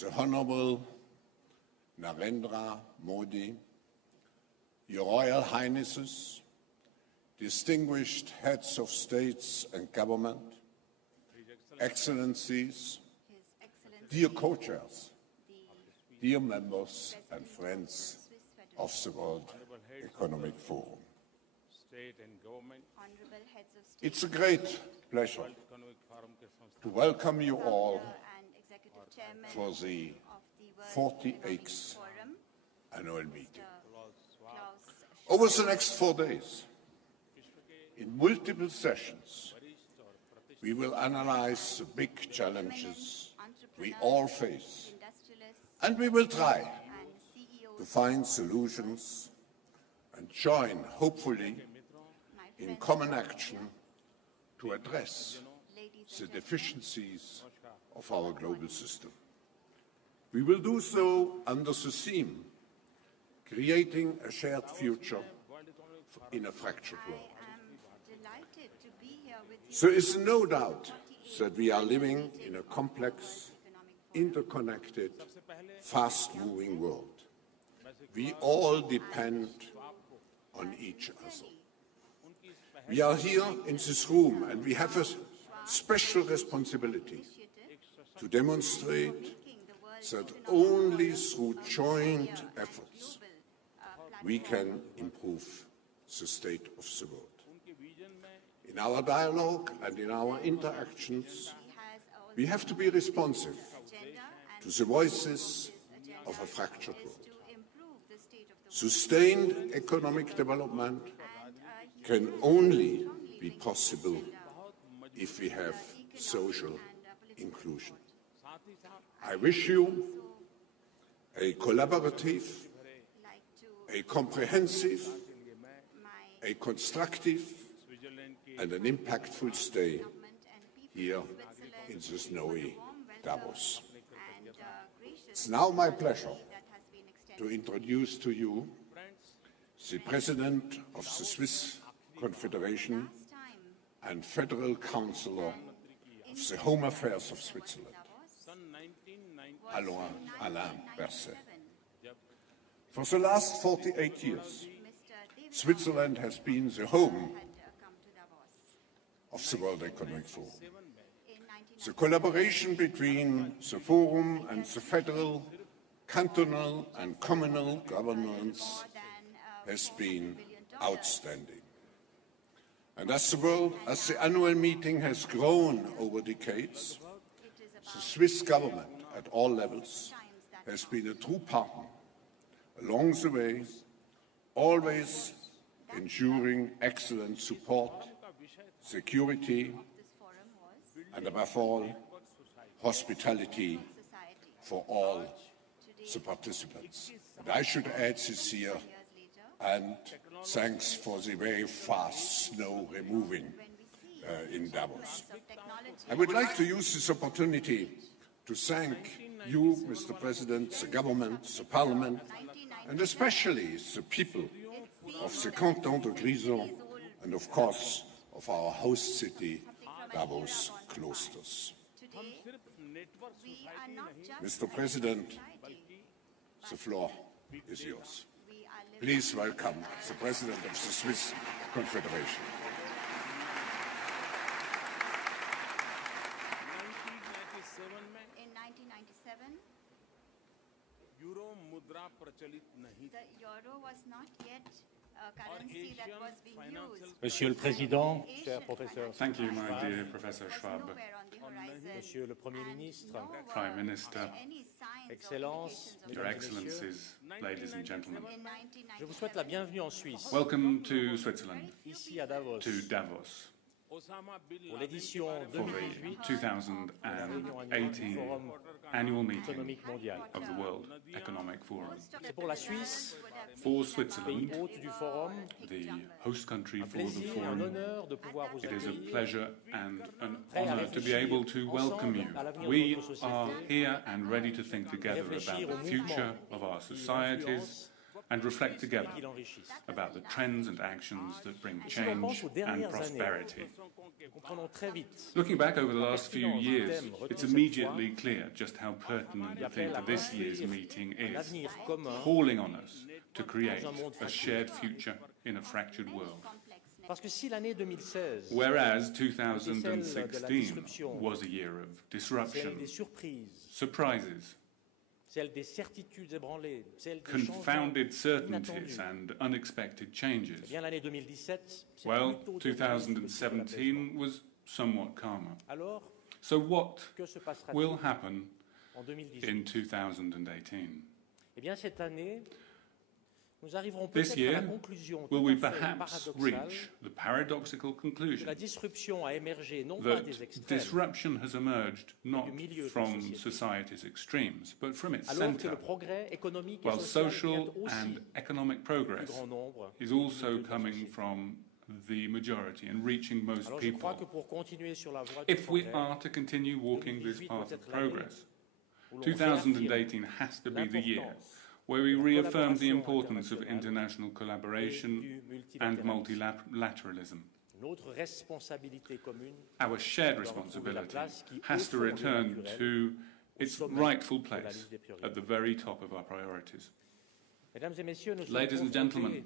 the Honorable Narendra Modi, Your Royal Highnesses, distinguished heads of states and government, Excellencies, dear co-chairs, dear members and friends of the World Economic Forum. It's a great pleasure to welcome you all for the 48th annual meeting. Over the next 4 days, in multiple sessions, we will analyze the big challenges we all face, and we will try to find solutions and join, hopefully, in common action to address the deficiencies of our global system. We will do so under the theme, creating a shared future in a fractured world. There is no doubt that we are living in a complex, interconnected, fast-moving world. We all depend on each other. We are here in this room, and we have a special responsibility to demonstrate that only through joint efforts we can improve the state of the world. In our dialogue and in our interactions, we have to be responsive to the voices of a fractured world. Sustained economic development can only be possible if we have social inclusion. I wish you a collaborative, a comprehensive, a constructive, and an impactful stay here in the snowy Davos. It's now my pleasure to introduce to you the President of the Swiss Confederation and Federal Councillor of the Home Affairs of Switzerland, Alain Berset. For the last 48 years, Switzerland has been the home of the World Economic Forum. The collaboration between the Forum and the federal, cantonal and communal governments has been outstanding. And as the annual meeting has grown over decades, the Swiss government at all levels has been a true partner along the way, always ensuring excellent support, security, and above all, hospitality for all the participants. And I should add this year, and thanks for the very fast snow removing in Davos. I would like to use this opportunity to thank you, Mr. President, the government, the Parliament, and especially the people of the Canton de Grison and, of course, of our host city, Davos Cloisters. Mr. President, the floor is yours. Please welcome the President of the Swiss Confederation. In 1997, the euro was not yet a currency that was being used. Monsieur le Président, cher professeur. Thank you, my dear Professor Schwab. Monsieur le Premier ministre, Prime Minister, Excellences, Your Excellencies, ladies and gentlemen. je vous souhaite la bienvenue en Suisse, Welcome to Switzerland, ici à Davos, to Davos, pour l'édition for the 2018 2018 annual meeting économique mondiale. of the World Economic Forum. C'est pour la Suisse, For pays Switzerland, hôte du forum, the host country un for the plaisir, un forum, honneur de pouvoir vous it is a accueillir. pleasure and an honor to be able to welcome you. We are here and ready to think together about the future of our societies and reflect together qui l'enrichissent. about the trends and actions that bring Et si l'on pense change aux and dernières prosperity. années, comprenons très vite Looking back over the last few years, it's immediately clear just how pertinent the theme for this year's meeting un is, avenir commun, calling on us to create a shared future in a fractured world. parce que si l'année 2016, Whereas 2016 was a year of celle disruption, des surprises, surprises, celle des certitudes ébranlées, celle des changements confounded certainties inattendus, and unexpected eh changes, bien l'année 2017, c'est well, plutôt de l'apaisement. 2017 was somewhat calmer. Alors, So what que se passera-t-il will happen en 2018? in 2018? Eh bien cette année, nous arriverons This peut-être à la year, conclusion will tout we à fait perhaps paradoxale reach the paradoxical que conclusion la disruption a émergé non pas that des extrêmes, disruption has emerged not milieu de la from société. society's extremes, but from its alors que centre, le progrès économique et while social social vient aussi and economic du progress grand nombre. is also de la coming société. from the majority and reaching most Alors je crois que people. pour continuer sur la voie du If we progrès, are to continue walking this 2018 path doit of être l'année progress, où l'on réaffirme 2018 has to be the year l'importance where we de la reaffirm the collaboration importance of internationale international et collaboration du and multilatéralisme. multilateralism. Notre responsabilité commune Our shared doit retrouver la responsibility place qui, has au to fond, est return naturelle, to au its sommet rightful de la place liste des priorités. at the very top of our priorities. Mesdames et messieurs, nous sommes Ladies and confrontés gentlemen,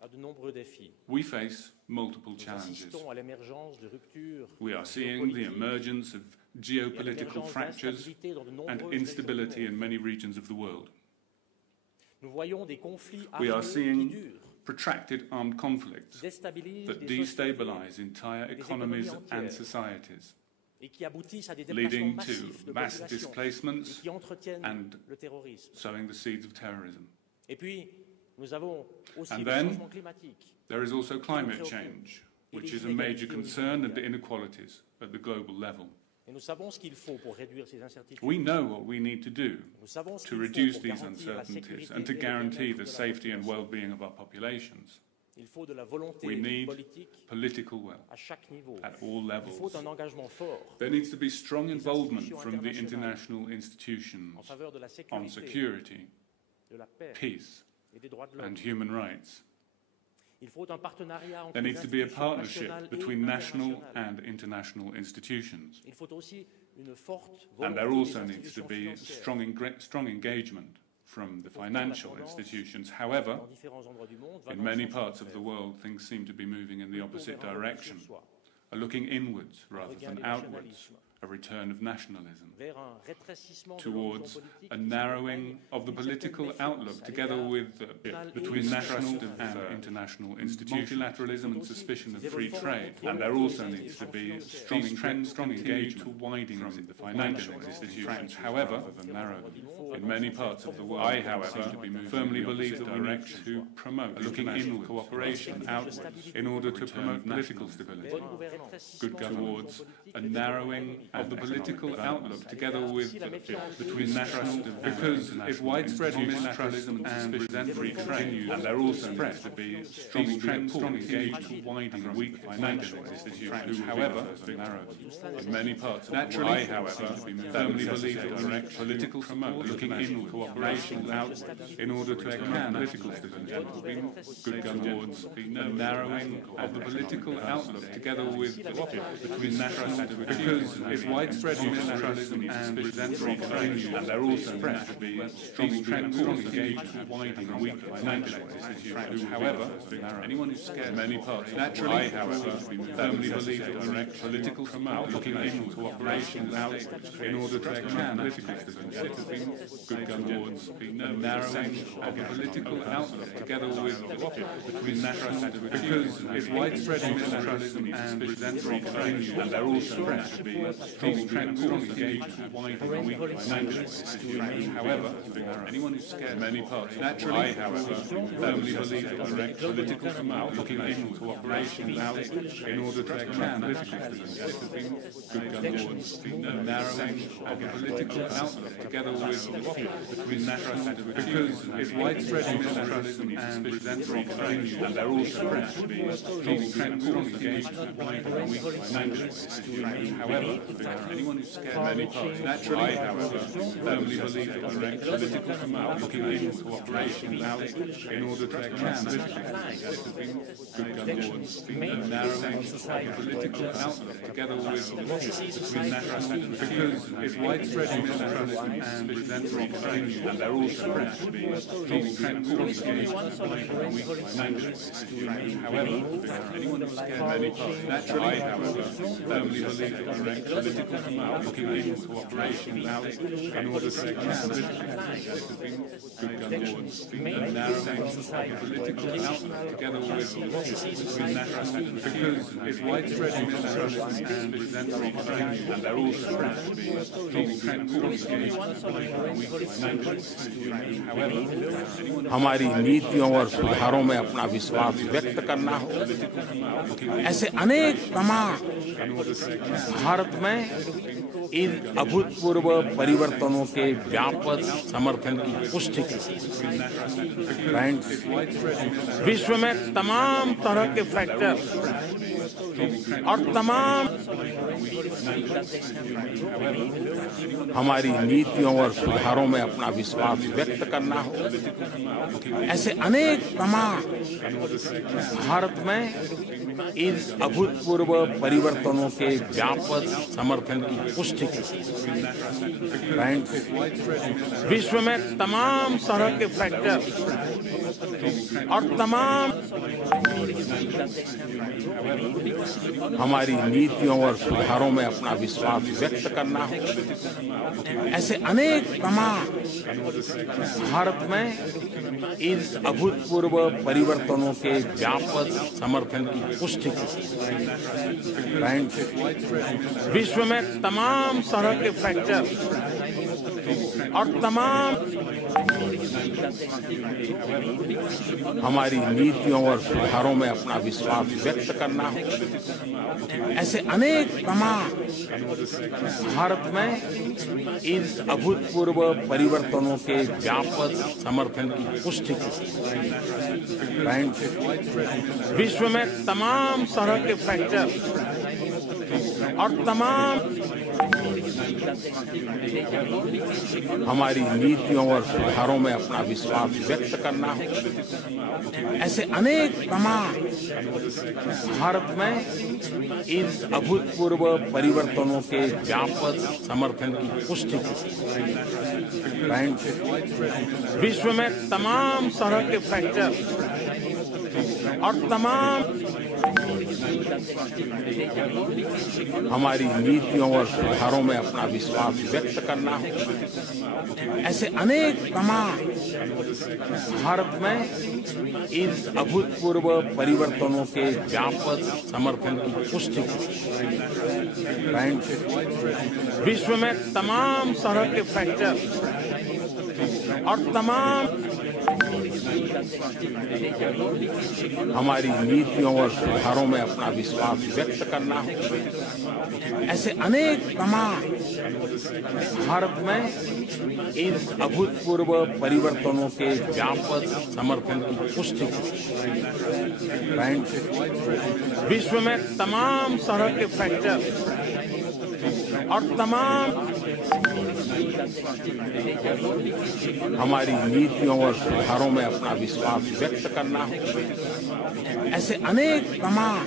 à de nombreux défis. we face multiple Nous challenges. assistons à l'émergence de ruptures We are seeing the géopolitiques emergence of et à geopolitical l'émergence fractures d'instabilité dans de and nombreuses régions instability du in monde. many regions of the world. Nous voyons des conflits We are armés qui seeing durent, protracted armed conflicts qui déstabilisent that des sociétés destabilize entire economies and societies, et qui aboutissent à des déplacements leading massifs to de mass populations et displacements qui entretiennent and le terrorisme. sowing the seeds of terrorism. Et puis, nous avons aussi And le then, changement climatique. There is also climate change, which is a major concern, and the inequalities at the global level. Et nous savons ce qu'il faut pour réduire ces incertitudes. We know what we need to do Nous savons ce to qu'il faut reduce pour these garantir la uncertainties sécurité and to et le guarantee bien-être the de la safety and population. well-being of our populations. Il faut de la volonté We need politique political will à chaque niveau. at all Il levels. faut un engagement fort There needs to be strong involvement institutions from the internationales international institutions en faveur de la on sécurité, security, de la paix peace, et des droits de l'homme. and human rights. Il faut un partenariat entre There les needs to be a institutions partnership nationales et between national internationales. and international institutions. Il faut aussi une forte And volonté there des also needs to institutions be financières strong engagement from the financial institutions. However, dans différents endroits du monde va in dans le many sens parts of contraire. the world, things seem to be moving in the Plutôt opposite vers un repli direction, sur soi, are looking inwards un rather regain than du outwards, nationalisme, a return of nationalism, vers un rétrécissement de towards l'horizon politique a qui narrowing s'accompagne of the d'une certaine political méfiance outlook à together l'égard with between national and international international institutions, multilateralism and suspicion of free trade. And there also needs to be strong engagement to widening from the financial institutions, however, than narrow them. In many parts of the world, I, however, firmly believe that we need to promote looking in cooperation outwards in order to promote political stability, good towards a narrowing of the political outlook together with between national, because if widespread mistrust and resentment continues, and there also needs to be strong engagement to widening weak financial institutions, however, narrow them. In many parts of the world, I, however, firmly believe that we need political promote looking in cooperation outwards in order to expand political stability, good towards a narrowing of the political outlook together with between national, because if widespread mistrust and resentment continues, and there also needs to be strong engagement to widening weak financial institutions, however, anyone who's scared many parts naturally, I, however, firmly believe that we need political promote looking in cooperation outwards in order to expand political stability, good towards a narrowing of the political outlook together with between national, because if widespread mistrust and resentment continues, and there also needs to be strong engagement to widening weak financial institutions, however, anyone who's scared many parts naturally, I, however, firmly believe that we need political promote looking in cooperation outwards in order to expand political stability, good towards a narrowing of the political outlook together with between national, because if widespread mistrust and resentment continues, and there also needs to be strong engagement to widening weak financial institutions, however, Anyone who's scared of any party, naturally, I, however, firmly believe that direct political promote looking in cooperation now in order to can good gun laws and narrowing political outlook together with because it's widespread mistrust and resentment, and they're also to be strong trends of engagement and weak language. However, anyone who's scared of any party, naturally, I, however, firmly believe that direct political promote looking in cooperation now in order to can good gun laws and narrowing political outlook together with because it's widespread mistrust and resentment, and they're also to be strong trends of engagement and weak language. हमारी नीतियों और सुधारों में अपना विश्वास व्यक्त करना हो, ऐसे अनेक प्रमाण भारत में इन अभूतपूर्व परिवर्तनों के व्यापक समर्थन की पुष्टि की। विश्व में तमाम तरह के फैक्टर और तमाम हमारी नीतियों और सुधारों में अपना विश्वास व्यक्त करना हो, ऐसे अनेक प्रमाण भारत में इन अभूतपूर्व परिवर्तनों के व्यापक समर्थन की पुष्टि की। विश्व में तमाम तरह के फैक्टर और तमाम हमारी नीतियों और सुधारों में अपना विश्वास व्यक्त करना हो, ऐसे अनेक प्रमाण भारत में इन अभूतपूर्व परिवर्तनों के व्यापक समर्थन की पुष्टि की। विश्व में तमाम तरह के फैक्टर और तमाम हमारी नीतियों और सुधारों में अपना विश्वास व्यक्त करना हो, ऐसे अनेक प्रमाण भारत में इन अभूतपूर्व परिवर्तनों के व्यापक समर्थन की पुष्टि की। विश्व में तमाम तरह के फैक्टर और तमाम हमारी नीतियों और सुधारों में अपना विश्वास व्यक्त करना हो, ऐसे अनेक प्रमाण भारत में इन अभूतपूर्व परिवर्तनों के व्यापक समर्थन की पुष्टि की। विश्व में तमाम तरह के फैक्टर और तमाम हमारी नीतियों और सुधारों में अपना विश्वास व्यक्त करना हो, ऐसे अनेक प्रमाण भारत में इन अभूतपूर्व परिवर्तनों के व्यापक समर्थन की पुष्टि की। विश्व में तमाम तरह के फैक्टर और तमाम हमारी नीतियों और सुधारों में अपना विश्वास व्यक्त करना हो, ऐसे अनेक प्रमाण भारत में इन अभूतपूर्व परिवर्तनों के व्यापक समर्थन की पुष्टि की। विश्व में तमाम तरह के फैक्टर और तमाम हमारी नीतियों और सुधारों में अपना विश्वास व्यक्त करना हो, ऐसे अनेक प्रमाण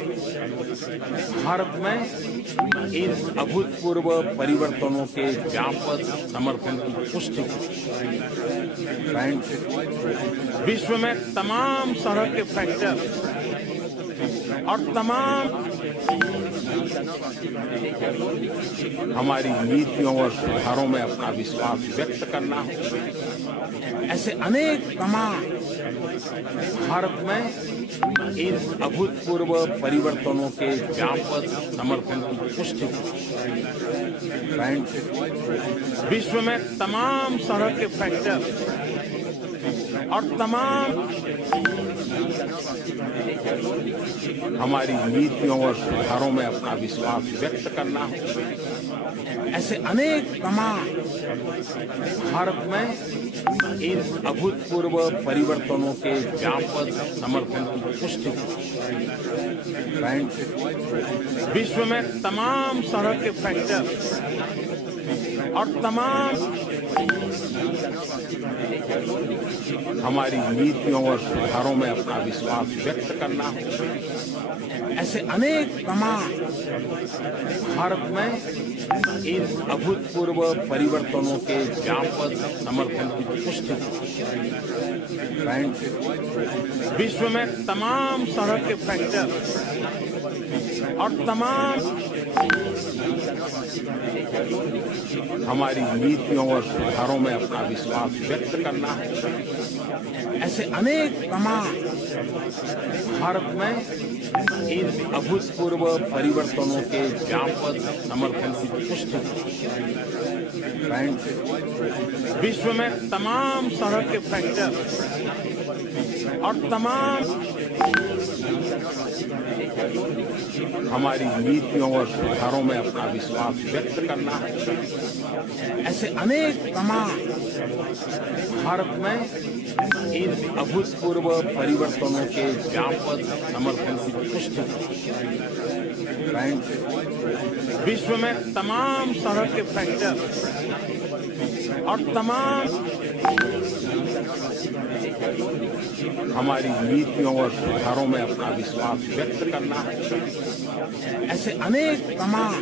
भारत में इन अभूतपूर्व परिवर्तनों के व्यापक समर्थन की पुष्टि की। विश्व में तमाम तरह के फैक्टर और तमाम हमारी नीतियों और सुधारों में अपना विश्वास व्यक्त करना हो, ऐसे अनेक प्रमाण भारत में इन अभूतपूर्व परिवर्तनों के व्यापक समर्थन की पुष्टि की। विश्व में तमाम तरह के फैक्टर और तमाम हमारी नीतियों और सुधारों में अपना विश्वास व्यक्त करना हो, ऐसे अनेक तमाम भारत में इन अभूतपूर्व परिवर्तनों के व्यापक समर्थन की पुष्टि विश्व में तमाम तरह के फैक्टर और तमाम हमारी नीतियों और सुधारों में अपना विश्वास व्यक्त करना हो, ऐसे अनेक तमाम भारत में इन अभूतपूर्व परिवर्तनों के व्यापक समर्थन की पुष्टि विश्व में तमाम तरह के फैक्टर और तमाम हमारी नीतियों और सुधारों में अपना विश्वास व्यक्त करना है, ऐसे अनेक तमाम भारत में इन अभूतपूर्व परिवर्तनों के व्यापक समर्थन की पुष्टि विश्व में तमाम तरह के फैक्टर और तमाम हमारी नीतियों और सुधारों में अपना विश्वास व्यक्त करना है, ऐसे अनेक तमाम भारत में इन अभूतपूर्व परिवर्तनों के व्यापक समर्थन की पुष्टि विश्व में तमाम तरह के फैक्टर और तमाम हमारी नीतियों और सुधारों में अपना विश्वास व्यक्त करना है, ऐसे अनेक तमाम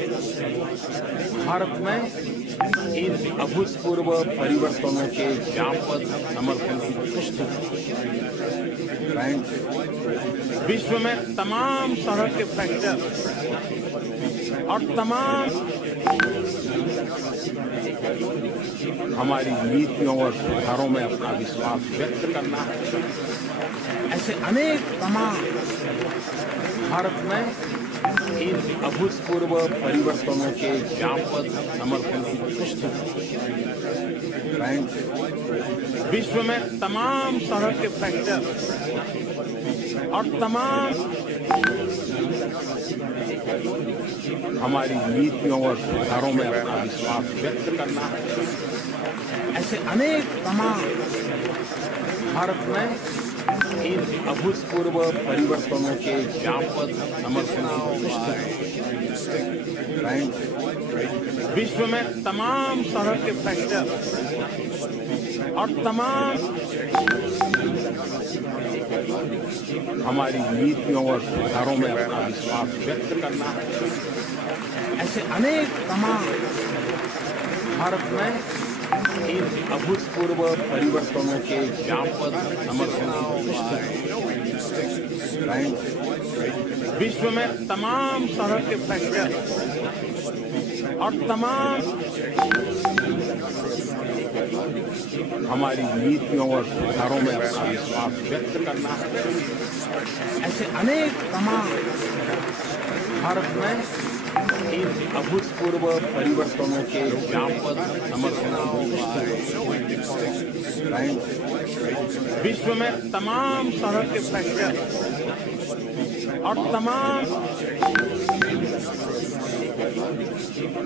भारत में इन अभूतपूर्व परिवर्तनों के व्यापक समर्थन की पुष्टि विश्व में तमाम तरह के फैक्टर और तमाम हमारी नीतियों और सुधारों में अपना विश्वास व्यक्त करना है, ऐसे अनेक तमाम भारत में इन अभूतपूर्व परिवर्तनों के व्यापक समर्थन की पुष्टि विश्व में तमाम तरह के फैक्टर और तमाम हमारी नीतियों और सुधारों में अपना विश्वास व्यक्त करना है, ऐसे अनेक तमाम भारत में इन अभूतपूर्व परिवर्तनों के व्यापक समर्थन की पुष्टि विश्व में तमाम तरह के फैक्टर और तमाम हमारी नीतियों और सुधारों में अपना विश्वास व्यक्त करना है, ऐसे अनेक तमाम भारत में इन अभूतपूर्व परिवर्तनों के व्यापक समर्थन की पुष्टि विश्व में तमाम तरह के फैक्टर और तमाम हमारी नीतियों और सुधारों में अपना विश्वास व्यक्त करना है, ऐसे अनेक तमाम भारत में इन अभूतपूर्व परिवर्तनों के व्यापक समर्थन की पुष्टि विश्व में तमाम तरह के फैक्टर और तमाम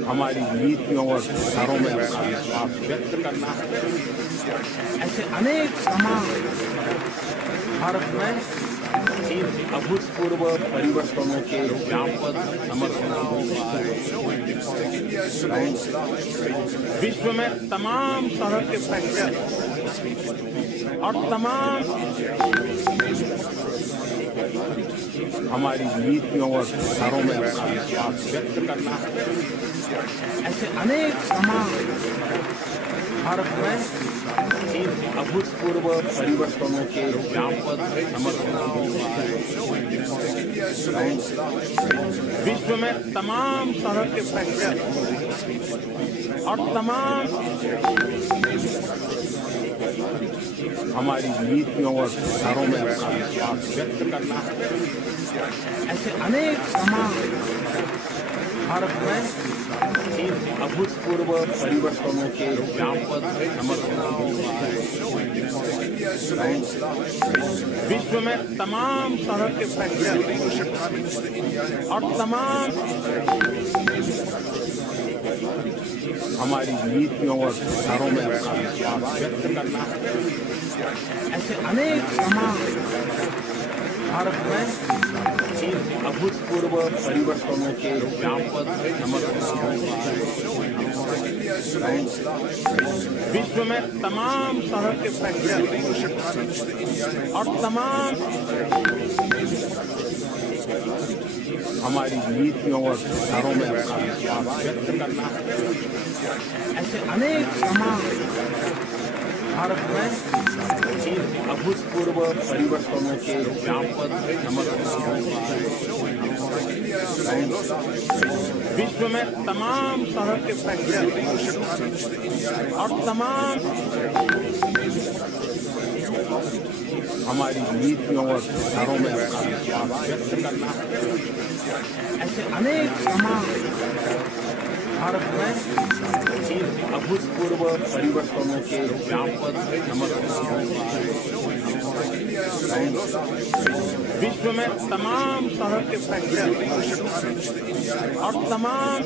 हमारी नीतियों और सुधारों में अपना विश्वास व्यक्त करना है, ऐसे अनेक तमाम भारत में इन अभूतपूर्व परिवर्तनों के व्यापक समर्थन की पुष्टि विश्व में तमाम तरह के फैक्टर और तमाम हमारी नीतियों और सुधारों में अपना विश्वास व्यक्त करना है, ऐसे अनेक तमाम भारत में इन अभूतपूर्व परिवर्तनों के व्यापक समर्थन की पुष्टि विश्व में तमाम तरह के फैक्टर और तमाम हमारी नीतियों और सुधारों में अपना विश्वास व्यक्त करना है, ऐसे अनेक तमाम भारत में इन अभूतपूर्व परिवर्तनों के व्यापक समर्थन की पुष्टि विश्व में तमाम तरह के फैक्टर और तमाम हमारी नीतियों और विचारों में अपना विश्वास व्यक्त करना, ऐसे अनेक तमाम भारत में इन अभूतपूर्व परिवर्तनों के व्यापक समर्थन। विश्व में तमाम तरह के फैक्टर और तमाम हमारी नीतियों और विचारों में अपना विश्वास व्यक्त करना, ऐसे अनेक तमाम भारत में इन अभूतपूर्व परिवर्तनों के व्यापक समर्थन। विश्व में तमाम तरह के फैक्टर और तमाम हमारी नीतियों और विचारों में अपना विश्वास व्यक्त करना, ऐसे अनेक तमाम भारत में इन अभूतपूर्व परिवर्तनों के व्यापक समर्थन। विश्व में तमाम तरह के फैक्टर और तमाम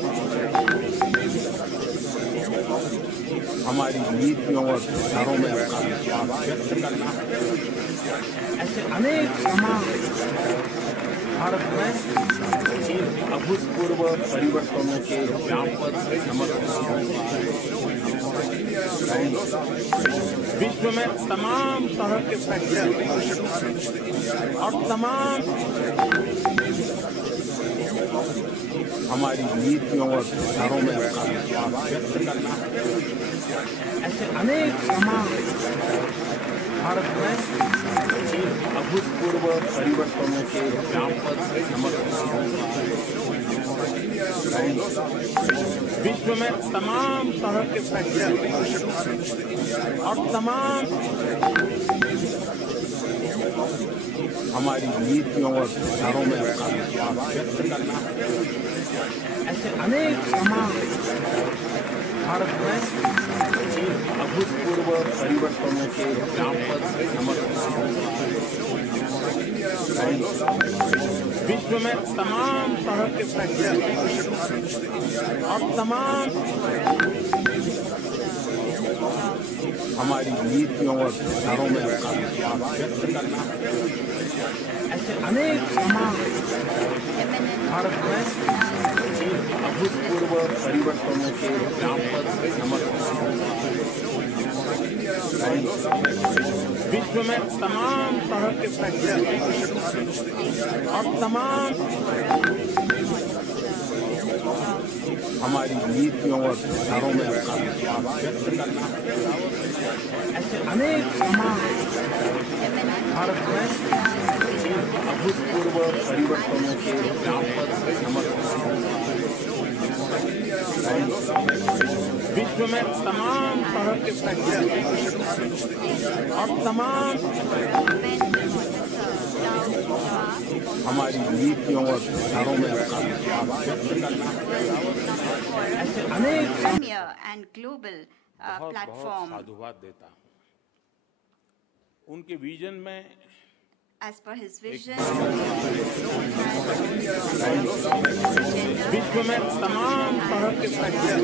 हमारी नीतियों और विचारों में अपना विश्वास व्यक्त करना, ऐसे अनेक तमाम भारत में इन अभूतपूर्व परिवर्तनों के व्यापक समर्थन। विश्व में तमाम तरह के फैक्टर और तमाम हमारी नीतियों और विचारों में अपना विश्वास व्यक्त करना, ऐसे अनेक तमाम भारत में इन अभूतपूर्व परिवर्तनों के व्यापक समर्थन। विश्व में तमाम तरह के फैक्टर और तमाम हमारी नीतियों और विचारों में अपना विश्वास व्यक्त करना, ऐसे अनेक तमाम भारत में इन अभूतपूर्व परिवर्तनों के व्यापक समर्थन। विश्व में तमाम तरह के फैक्टर और तमाम हमारी नीतियों और विचारों में अपना विश्वास व्यक्त करना, ऐसे अनेक तमाम भारत में इन अभूतपूर्व परिवर्तनों के व्यापक समर्थन। विश्व में तमाम तरह के फैक्टर और तमाम हमारी नीतियों और विचारों में अपना विश्वास व्यक्त करना, ऐसे अनेक तमाम भारत में इन अभूतपूर्व परिवर्तनों के व्यापक समर्थन। विश्व में तमाम तरह के फैक्टर और तमाम हमारी नीतियों और विचारों में अपना विश्वास व्यक्त करना, ऐसे अनेक premier and global platform. साधुवाद देता हूँ उनके विजन में। As per his vision, विश्व में तमाम तरह के फैक्टर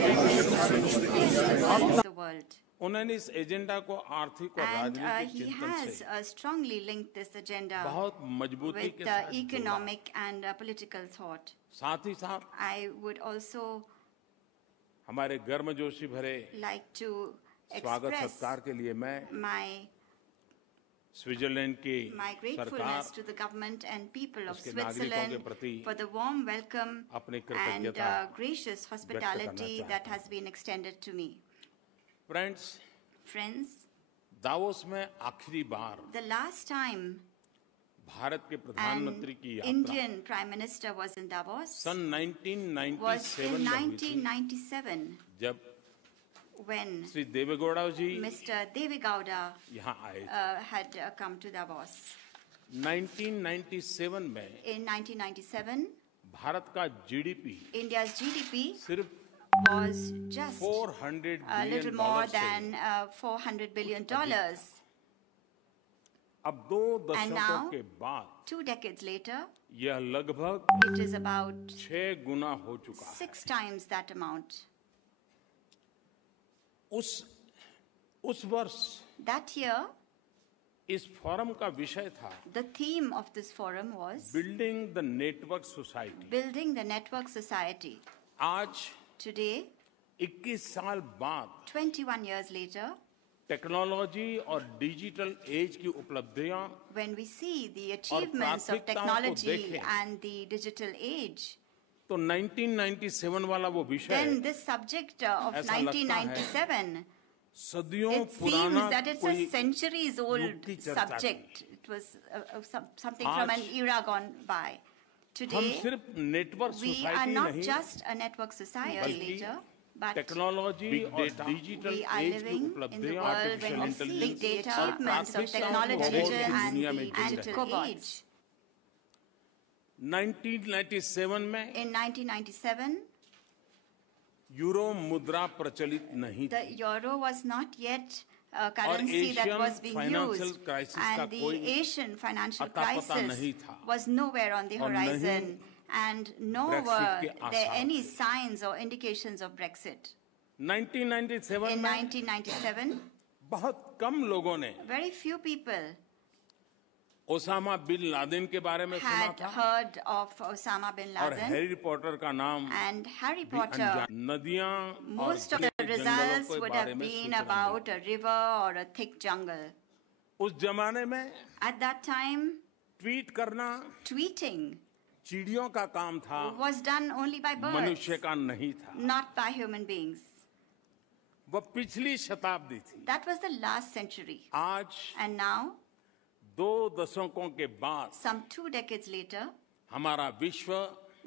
the world. उन्होंने इस एजेंडा को आर्थिक और And राजनीतिक he चिंतन has से strongly linked this agenda बहुत मजबूती with के साथ जोड़ा। economic and political thought. साथ ही साथ I would also हमारे गर्मजोशी भरे like to स्वागत express सत्कार के लिए मैं my स्विट्जरलैंड की my सरकार gratefulness to the government and people of उसके नागरिकों के Switzerland प्रति for the warm welcome अपनी and कृतज्ञता gracious hospitality करना that चाहता has been extended to me. Friends, Friends, Davos में आखिरी बार the last time भारत के an प्रधानमंत्री की यात्रा Indian Prime Minister was in Davos sun was 1997 in में हुई थी, 1997 जब when Shri Deve Gowda ji Mr. Devegowda यहाँ आए थे। had come to Davos. 1997 में In 1997, भारत का जीडीपी India's GDP सिर्फ was just 400 a little billion more dollar से than $400 billion. अब 2 And दशकों now, के बाद 2 decades later, यह लगभग it is about 6 गुना हो चुका है। 6 times that amount. उस वर्ष That year, इस फोरम का विषय था the theme of this forum was building the network society. Building the Network Society. आज Today, 21 साल बाद 21 years later, टेक्नोलॉजी और डिजिटल एज की उपलब्धियां when we see the achievements of प्राथमिकताओं को technology देखें, and the digital age, तो 1997 वाला वो विषय then this subject of ऐसा लगता है 1997, सदियों it seems पुराना that it's कोई a centuries old युग की चर्चा subject. It was something from an आज era gone by. हम Today, सिर्फ network we are society not नहीं just a network society बल्कि later, but टेक्नोलॉजी और डिजिटल we are एज की living in the उपलब्धियां world when we artificial see the intelligence achievements of technology and the digital age. 1997 में In 1997, euro मुद्रा प्रचलित नहीं the थी euro was not yet a currency that Asian was being financial used, crisis का and the कोई Asian financial अता पता crisis नहीं था was nowhere on the और horizon, and nor Brexit were के there आसार any थे। signs or indications of Brexit. 1997 In में 1997, बहुत कम लोगों ने very few people Osama bin Laden के बारे में सुना had था heard of Osama bin और Laden, हैरी पॉटर का नाम and Harry भी Potter. अनजान। नदियां और Most of घने the जंगलों results के would बारे have में been सूचना about milli. a river or a thick jungle. उस जमाने में At that time, ट्वीट करना tweeting चिड़ियों का काम था was done only by birds, मनुष्य का नहीं था not by human beings. वह पिछली शताब्दी थी That was the last century. आज And now, 2 दशकों के बाद some 2 decades later, हमारा विश्व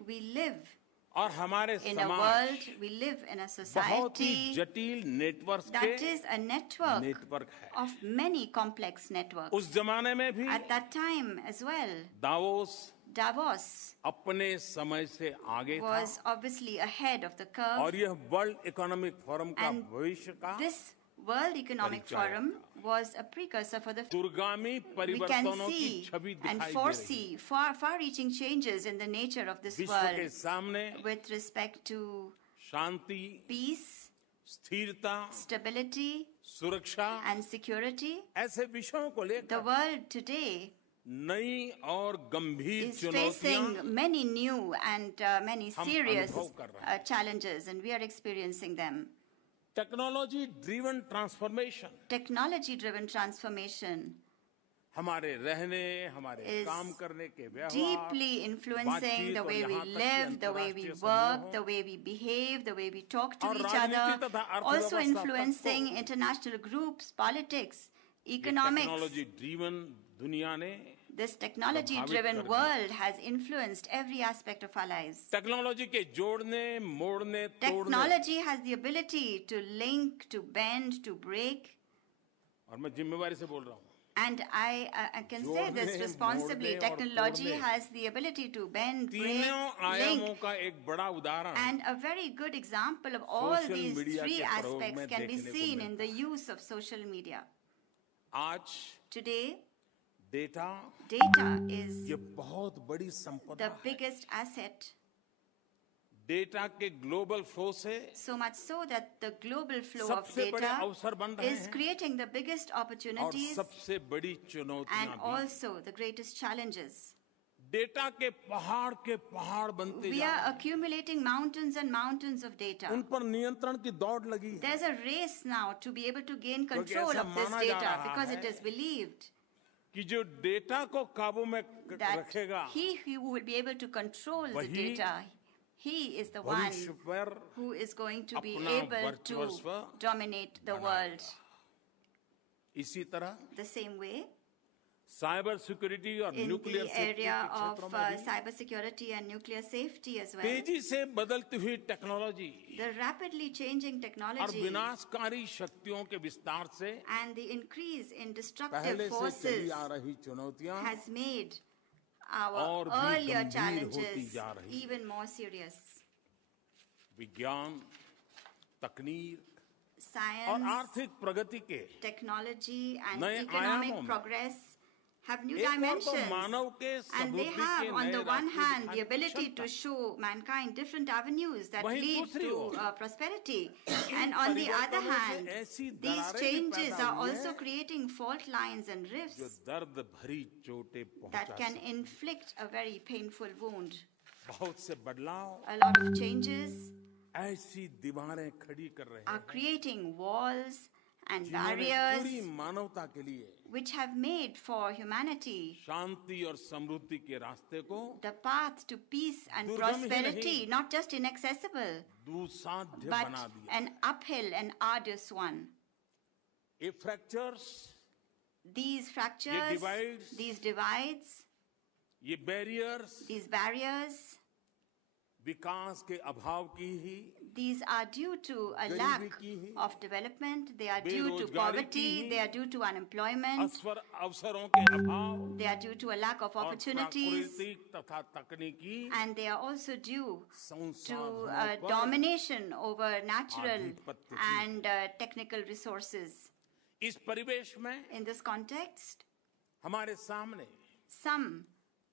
we live और हमारे in a समाज world, we live in a बहुत ही society जटिल नेटवर्क that के is a network नेटवर्क है of many complex networks. उस जमाने में भी At that time as well, Davos Davos अपने समय से आगे था was obviously ahead of the curve, और यह वर्ल्ड इकोनॉमिक फोरम का and भविष्य का this World Economic परिचय Forum was a precursor for the दूरगामी we can परिवर्तनों की see छवि and दिखाई दे रही foresee far-reaching changes in the nature of this विश्व के world सामने with respect to Shanti peace, स्थिरता stability, सुरक्षा and security. ऐसे विषयों को The लेकर world today नई और गंभीर is चुनौतियां facing many new and many हम serious अनुभव कर रहे हैं। challenges, and we are experiencing them. Technology driven transformation Technology-driven transformation हमारे रहने हमारे is काम करने के व्यवहार deeply influencing बातचीत the और way we यहाँ तक कि live, the way we अंतर्राष्ट्रीय work, समूहों the way we behave, the way we talk to और each राजनीति other, तथा also अर्थव्यवस्था तक influencing को international groups, politics, economics. Technology driven दुनिया ने This technology-driven प्रभावित कर world has influenced every aspect of our lives. Technology के जोड़ने मोड़ने तोड़ने Technology has the ability to link, to bend, to break. और मैं जिम्मेवारी से बोल रहा हूँ And I can say this जोड़ने, responsibly. मोड़ने और Technology तोड़ने। has the ability to bend, break, तीनों आयामों link. का एक बड़ा उदाहरण And a very good example of all Social these media three के प्रयोग aspects में can be देखने को seen मिलता in the use of social media. आज Today, डेटा data is ये बहुत बड़ी संपदा the है biggest asset, डेटा के ग्लोबल फ्लो से so much so that the global flow of सबसे बड़े data अवसर बन रहे is हैं creating the biggest और opportunities सबसे बड़ी चुनौतियां and भी also the greatest challenges. Data के पहाड़ बनते We जा are रहे हैं accumulating mountains and mountains of data. उन पर नियंत्रण की दौड़ लगी है There's a race now to be able to gain क्योंकि control ऐसा of this माना जा data रहा because है it is believed कि जो डेटा को काबू में that रखेगा he who will be able to control the वही data, he is the one भविष्य पर who is going to be अपना able to वर्चस्व dominate the world. इसी तरह The same way, cyber security और in nuclear the safety area के of क्षेत्रों में भी cybersecurity and nuclear safety as well, तेजी से बदलती हुई टेक्नोलॉजी the rapidly changing और technology विनाशकारी शक्तियों के विस्तार से and the increase in destructive पहले से चली forces आ रही चुनौतियां has made our और भी earlier गंभीर होती challenges जा रही हैं। even more serious. विज्ञान तकनीक और Science, आर्थिक प्रगति के technology, and नए economic आयामों में progress have new एक और तो dimensions. मानव के And they समृद्धि have, के on नए the one रास्ते hand, दिखाने the की ability क्षमता। to show mankind different avenues that वहीं lead दूसरी to ore, prosperity. In And on the other परिवर्तनों से hand, ऐसी these दरारें भी changes पैदा are हुई also हैं creating fault lines and जो rifts दर्द भरी चोटें that पहुंचा can सकती inflict a very painful wound. हैं। बहुत से बदलाव A lot of changes ऐसी दीवारें खड़ी कर रहे are हैं creating walls and जिन्होंने barriers पूरी मानवता के लिए which have made for humanity शांति और समृद्धि के रास्ते को the path to peace and दुर्गम ही prosperity नहीं, not just inaccessible दुस्साध्य but बना दिया। an uphill and arduous one. ये fractures, These fractures, divides, these divides, ये बैरियर्स these barriers, विकास के अभाव की ही, these are due to a गरीबी lack की ही, of development, they are due to बेरोजगारी की poverty, he, they are due to unemployment, अवसरों के अभाव they are due to a lack of और opportunities, प्राकृतिक तथा तकनीकी and they are also due to संसाधनों पर domination over natural आधिपत्य की। and technical resources. इस परिवेश में In this context, हमारे सामने some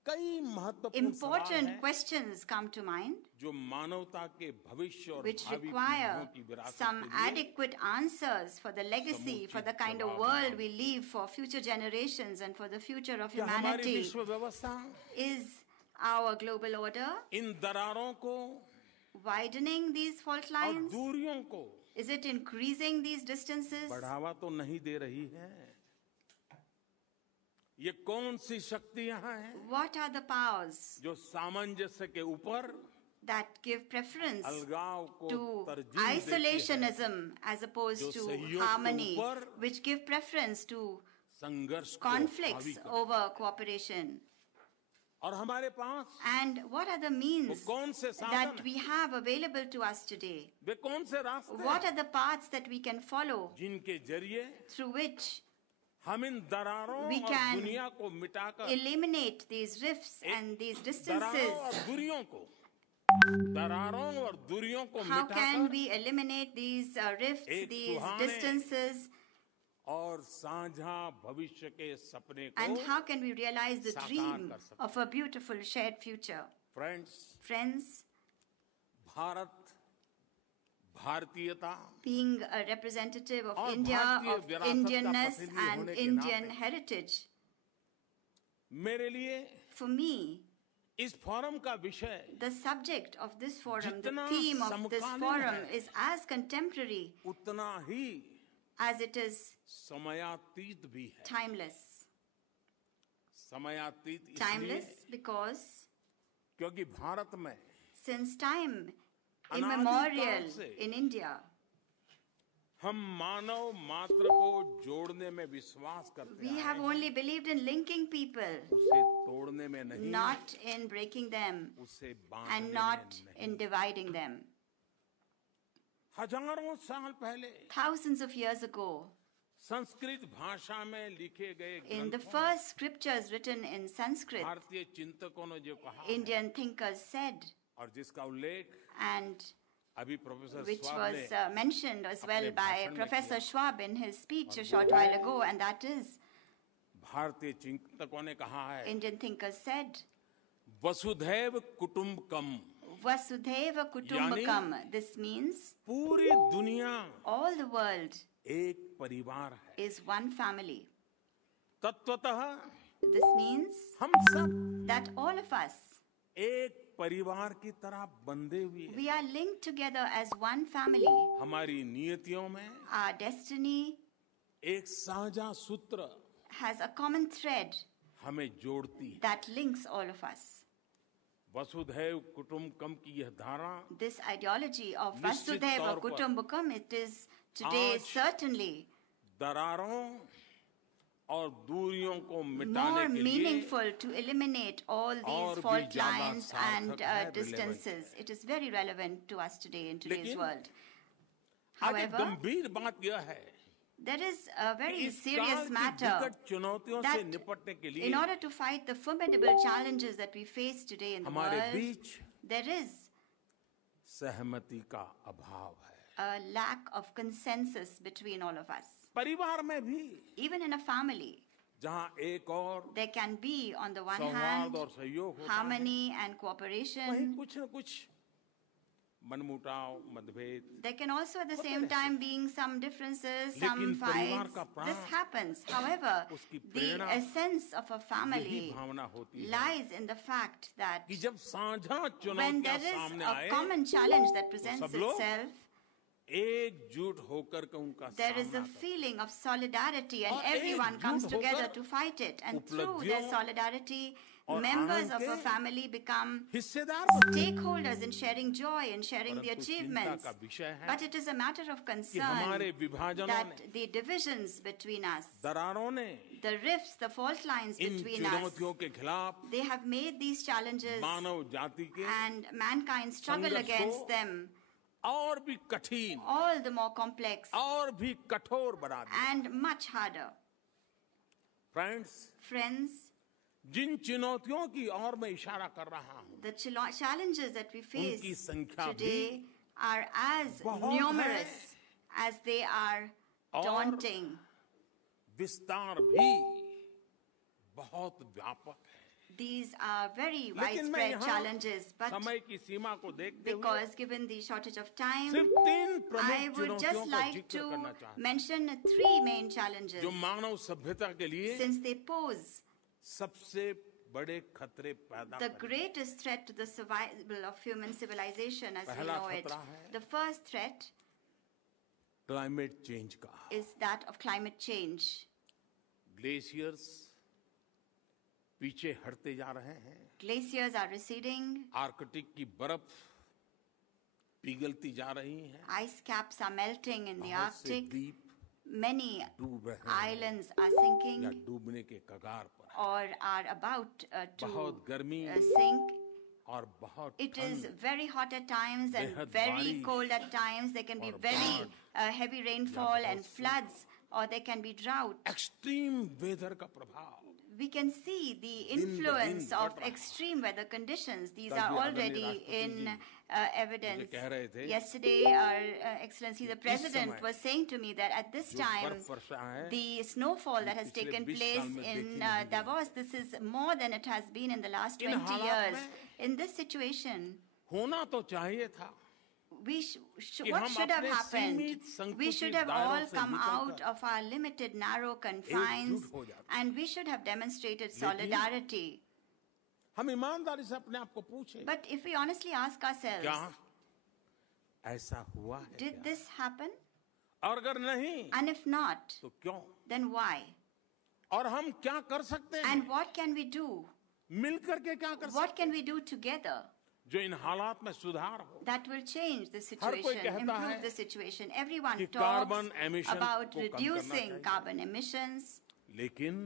कई महत्वपूर्ण सवाल important हैं questions come to mind जो मानवता के भविष्य और which भावी require पीढ़ियों की विरासत some के लिए adequate answers for the legacy, for the kind of world we leave for future generations and for the future of क्या हमारी humanity. विश्व व्यवस्था Is our global order इन दरारों को widening these fault और lines? दूरियों को Is it increasing these distances? बढ़ावा तो नहीं दे रही है? ये कौन सी शक्तियां हैं What are the powers जो सामंजस्य के ऊपर that give preference अलगाव को to तरजीह देती है, isolationism as opposed जो to सहयोग के harmony, ऊपर which give preference to संघर्ष को conflicts हावी कर? over cooperation? और हमारे पास And what are the means कौन से साधन that हैं? we have available to us today? वे कौन से रास्ते What हैं are the paths that we can follow जिनके जरिए through which हम इन दरारों we और can दुनिया को मिटाकर eliminate these rifts and these दरारों distances? और दूरियों को दरारों और दूरियों को How can मिटाकर we eliminate these rifts, एक these सुहाने distances, और साझा भविष्य के सपने and को how can we realize the साकार dream कर सकते of a beautiful shared future? Friends Friends, Bharat भारतीयता being a representative of और India, भारतीय of विरासत का Indianness प्रतिनिधि and होने के Indian नाते heritage, मेरे लिए for me, इस फोरम का विषय the subject of this forum, the जितना theme of this समकालीन forum है, is as contemporary उतना ही as it is समयातीत भी है। timeless. समयातीत इसलिए Timeless because क्योंकि भारत में since time अनादिकाल immemorial से in India, हम मानव मात्र को जोड़ने में विश्वास करते we हैं, have only believed in linking people, उसे तोड़ने में नहीं, not in breaking them उसे बांटने and में not नहीं। in dividing them. हजारों साल पहले Thousands of years ago, Sanskrit भाषा में लिखे गए in the ग्रंथों में first scriptures written in Sanskrit, भारतीय चिंतकों ने जो कहा Indian thinkers said, और जिसका उल्लेख and अभी प्रोफेसर which स्वाब was ने mentioned as well अपने by भाषण में Professor किया। Schwab in his speech a short while ago, and that is, भारतीय चिंतकों ने कहा है Indian thinkers said, वसुधैव कुटुंबकम, Vasudhaiva Kutumbakam. This means पूरी दुनिया all the world एक परिवार है। is one family. तत्वतः This means हम सब that all of us, एक परिवार की तरह बंधे हुए हैं। we are linked together as one family. हमारी नियतियों में Our destiny एक साझा सूत्र has a common thread हमें जोड़ती है। that links all of us. वसुधैव कुटुंबकम की यह धारा This ideology of निश्चित Vasudhaiva तौर पर Kutumbakam, it is today आज certainly दरारों और दूरियों को more मिटाने के लिए meaningful to eliminate all और these भी fault ज़्यादा lines and सार्थक है, distances. It is very relevant to us today in today's लेकिन world. आज एक However, गंभीर बात यह है there is a कि very इस काल serious की matter विकट चुनौतियों से that निपटने के in लिए order to fight the formidable challenges that we face today in the हमारे world, बीच there is सहमति का अभाव है। a lack of consensus between all of us. परिवार में भी Even in a family, जहां एक और There can be, on the one संवाद hand, और सहयोग होता है, harmony and वहीं cooperation. कुछ न कुछ मनमुटाव, मतभेद, There can also at the same time being some differences, some लेकिन परिवार fights. का प्राण, This happens. However, उसकी the Prerna, essence of a यही family भावना होती है lies in the fact that कि जब साझा when चुनौतियां there is सामने a आए, common challenge that presents सब लोग itself, एकजुट होकर के उनका there is a सामना करते feeling of solidarity and और everyone एकजुट comes together होकर to fight it. And through their उपलब्धियों solidarity, और members आनंद of a के family become हिस्सेदार बनते हैं। stakeholders in sharing joy and sharing the परंतु चिंता achievements. का विषय है But it is a matter of कि concern हमारे विभाजनों that ने, the divisions between us, दरारों ने the rifts, the fault lines in between us, चुनौतियों के खिलाफ they have made these challenges मानव जाति के and mankind struggle संघर्ष against को them और भी कठिन all the more complex और भी कठोर बना दिया। and much harder. Friends, Friends, जिन चुनौतियों की ओर मैं इशारा कर रहा हूं, the challenges that we face उनकी संख्या today are as बहुत numerous as they are और daunting. विस्तार भी बहुत व्यापक है। These are very लेकिन मैं widespread यहाँ challenges, but समय की सीमा को देखते हुए because given the shortage of time, सिर्फ 3 I प्रमुख would चुनौतियों just का like जिक्र to करना चाहता हूं, mention 3 main challenges जो मानव सभ्यता के लिए since they pose सबसे बड़े खतरे पैदा the करेंगे। greatest threat to the survival of human civilization as we पहला know it. खतरा है The first threat climate change का। is that of climate change. Glaciers पीछे हटते जा रहे हैं, Glaciers are receding, आर्कटिक की बर्फ पिघलती जा रही है, ice caps are melting in the बहुत से Arctic, द्वीप many डूब रहे हैं islands are या sinking डूबने के कगार पर है। or are about to बहुत गर्मी sink. और बहुत It is ठंड, very hot at times and बेहद very बारिश cold at times. There can be और very बाढ़ heavy rainfall and बहुत floods, or there can be drought. Extreme weather का प्रभाव We can see the दिन ब दिन influence बढ़ of रहा है। extreme weather conditions. These कल are भी आदरणीय already राष्ट्रपति in जी evidence. कह रहे थे Yesterday, our Excellency the President समय was saying to me that at this जो time, बर्फ वर्षा है, the snowfall that has पिछले taken 20 place साल में देखी in नहीं गई। Davos, this is more than it has been in the last इन 20 हालात years. में In this situation, होना तो चाहिए था कि what हम should have अपने happened? सीमित We should have संकुचित all दायरों से come out निकलकर of our limited, narrow confines, एकजुट हो जाते। and we should have demonstrated लेकिन solidarity. हम ईमानदारी से अपने आप को पूछें, But if we honestly ask ourselves, क्या ऐसा हुआ है did क्या? this happen? और अगर नहीं And if not, तो क्यों? then why? और हम क्या कर सकते हैं? And what can we do? मिलकर के क्या कर सकते What can we do together हैं जो इन हालात में सुधार हो? that will change the कोई situation, कहता improve है the situation? Everyone कि talks carbon emission about को कम करना reducing चाहिए। carbon emissions, लेकिन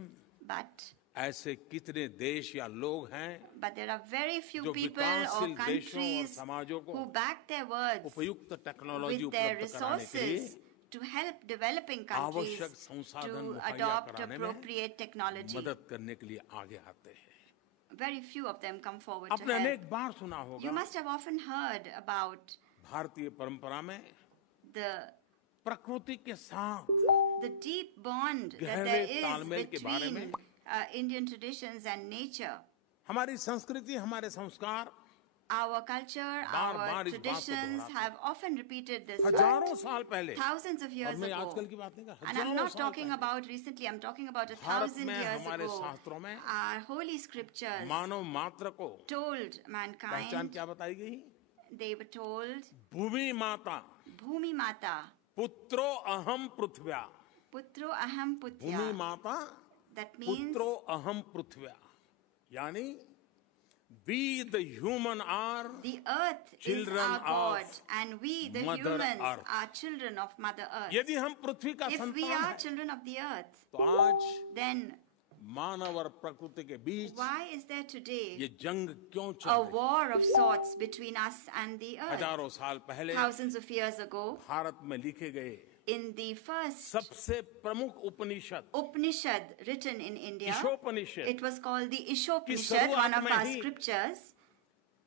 but ऐसे कितने देश या लोग हैं there are very few जो people or विकासशील देशों और countries समाजों को who back their words उपयुक्त टेक्नोलॉजी with their उपलब्ध कराने के लिए resources to help developing countries आवश्यक संसाधन to मुहैया adopt कराने में appropriate technology. मदद करने के लिए आगे आते हैं। Very few of them come forward to आपने help. अनेक बार सुना You होगा must have often heard about भारतीय परंपरा में the प्रकृति के साथ the deep bond that गहरे there is तालमेल के बारे में between Indian traditions and nature. हमारी संस्कृति, हमारे संस्कार Our culture, बार our बार इस बात को traditions दोहराते have often repeated this हजारों fact साल पहले, thousands of और years मैं ago. आजकल की बात नहीं कर रहा, And I'm हजारों not साल talking पहले about recently, I'm talking about Bharat 1,000 में years हमारे ago. शास्त्रों में Our holy scriptures मानव मात्र को told पहचान mankind, क्या बताई गई? they were told, भूमि माता Bhumi Mata, पुत्रो अहम पृथ्व्या। Putro Aham भूमि Putya. माता That means पुत्रो अहम पृथ्व्या, यानी we the human are the earth is children our God of and we the Mother humans Earth. are children of Mother Earth. यदि हम पृथ्वी का If we संतान are हैं, children of the earth, तो आज then मानव और प्रकृति के बीच why is there ये today जंग क्यों चल a रही है? war of sorts between us and the earth? हजारों साल पहले Thousands of years ago, Bharat में लिखे गए in the first सबसे प्रमुख उपनिषद Upanishad written in India, Ishopanishad it was called the Ishopanishad, शुरुआत one of में our ही scriptures.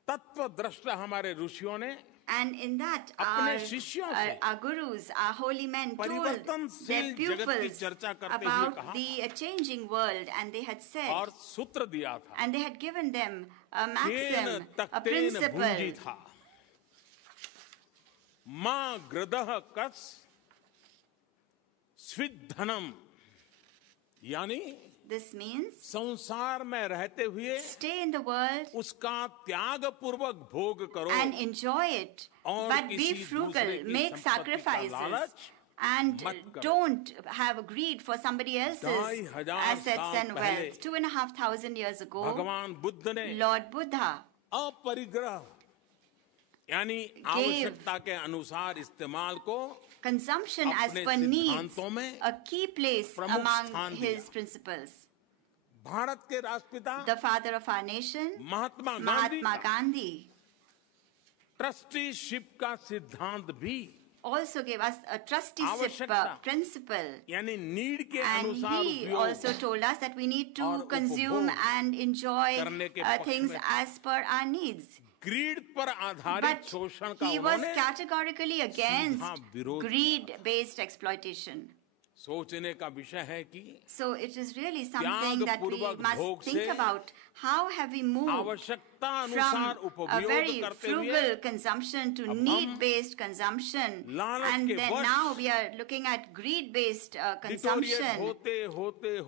तत्वदृष्टा हमारे ऋषियों ने And in that, अपने शिष्यों से our gurus, our holy men told their परिवर्तनशील जगत की pupils चर्चा करते हुए about कहा the changing world, and they had said, और सूत्र दिया था and they had given them a cane maxim, a तक्तेन भुंजी principle. था मां ग्रदह कस स्विद्धनम यानी This means संसार में रहते हुए stay in the world उसका त्याग पूर्वक भोग करो and enjoy it, और but be किसी frugal, दूसरे की make संपत्ति का sacrifices, लालच and मत करो। don't have greed for somebody else's 2500 assets साल and पहले wealth. 2,500 years ago, भगवान बुद्ध ने Lord Buddha अपरिग्रह यानी आवश्यकता के अनुसार इस्तेमाल को consumption as अपने per needs सिद्धांतों में a key place प्रमुख among स्थान his दिया। principles. भारत के राष्ट्रपिता The father of our nation, Mahatma Gandhi Mahatma का Gandhi, ट्रस्टीशिप का सिद्धांत भी also gave us a trusteeship आवश्यकता principle. यानी नीड के And अनुसार he also उपयोग told us that we need to और consume उपभोग and enjoy करने के पक्ष things में as per our needs. Greed पर आधारित But शोषण का he was उन्होंने categorically against विरोध किया। greed-based exploitation. सोचने का विषय है कि So it is really something that we त्यागपूर्वक must भोग think से about. How have we moved आवश्यकता अनुसार from a उपयोग very करते हुए frugal consumption to need-based consumption, लालच and के then वश now we are looking at greed-based deteriorate consumption.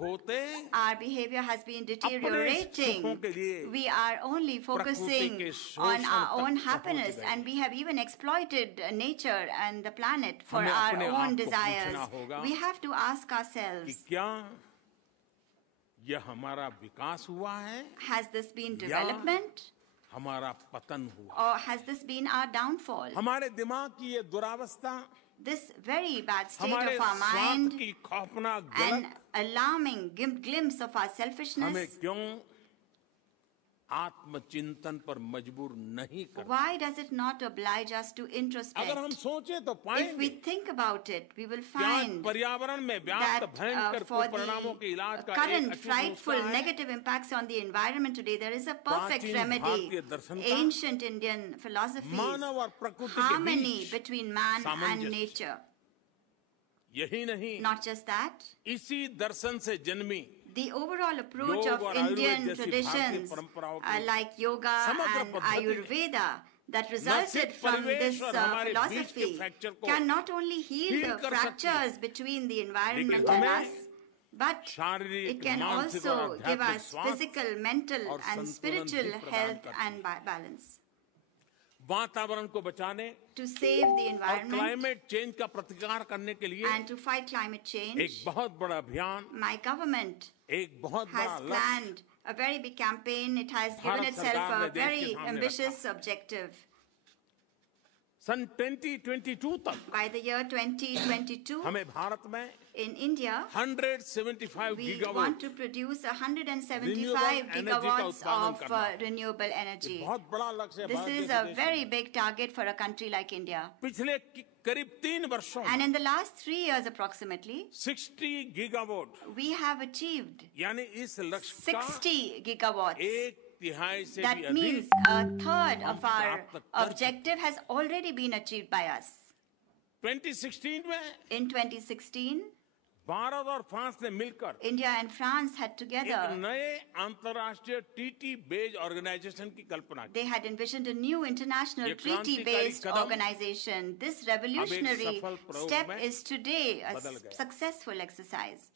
होते Our behavior has been deteriorating. सुखों के लिए We are only focusing के on शोषण our own तक पहुंच happiness, गए। and we have even exploited nature and the planet for हमें our अपने own आप को desires. पूछना होगा We have to ask कि ourselves, क्या यह हमारा विकास हुआ है has this been या development हमारा पतन हुआ or has this been our downfall? हमारे दिमाग की ये दुरावस्था This very bad state हमारे of our स्वार्थ mind की खौफनाक and गलत alarming glimpse of our हमें selfishness, क्यों आत्मचिंतन पर मजबूर नहीं करता why does it not oblige us to अगर हम introspect? सोचे तो If we पाएंगे think about it, we will कि आज find पर्यावरण में व्याप्त that भयंकर for कुपरिणामों के the इलाज का एक current अचूक frightful नुस्खा है negative impacts on the environment today, there is a perfect प्राचीन remedy. भारतीय दर्शन का Ancient Indian philosophies, मानव और प्रकृति के harmony beach between man and सामंजस्य। nature. यही नहीं Not just that, इसी दर्शन से जन्मी the overall approach योग of और आयुर्वेद Indian जैसी traditions भारतीय परंपराओं की like yoga समग्र and पद्धति ने Ayurveda that resulted from परिवेश this और हमारे बीच के philosophy फ्रैक्चर को can not only heal heal the कर सकती है, fractures between the environment लेकिन and हमें us, but शारीरिक, it can मानसिक also और give आध्यात्मिक us स्वास्थ्य physical, mental और and संतुलन spiritual भी प्रदान health करती and balance. वातावरण को बचाने To save the और environment क्लाइमेट चेंज का प्रतिकार करने के लिए and to fight climate change, एक बहुत बड़ा अभियान my government एक बहुत has बड़ा लक्ष्य planned a very big campaign. It has given Bharat itself सरकार a ने देश के very सामने ambitious objective. सन 2022 तक By the year 2022, हमें भारत में in India, 175 we gigawatt want to produce 175 Renewable energy का gigawatts उत्पादन of करना। renewable energy. बहुत बड़ा लक्ष्य है This भारत is जैसे a देश very में। big target for a country like India. पिछले करीब 3 वर्षों And में in the last 3 years approximately, 60 gigawatt we have achieved यानी इस लक्ष्य का 60 gigawatts. एक तिहाई से भी That means अधिक a third of our प्राप्त कर objective has already been achieved by us. 2016 में In 2016, भारत और फ्रांस ने मिलकर India and France had एक together, नए अंतर्राष्ट्रीय टीटी बेस्ड ऑर्गेनाइजेशन की कल्पना की they had envisioned a new international ये क्रांतिकारी treaty-based Kadam organization. This revolutionary सफल प्रयोग step में is today a बदल गया। successful exercise.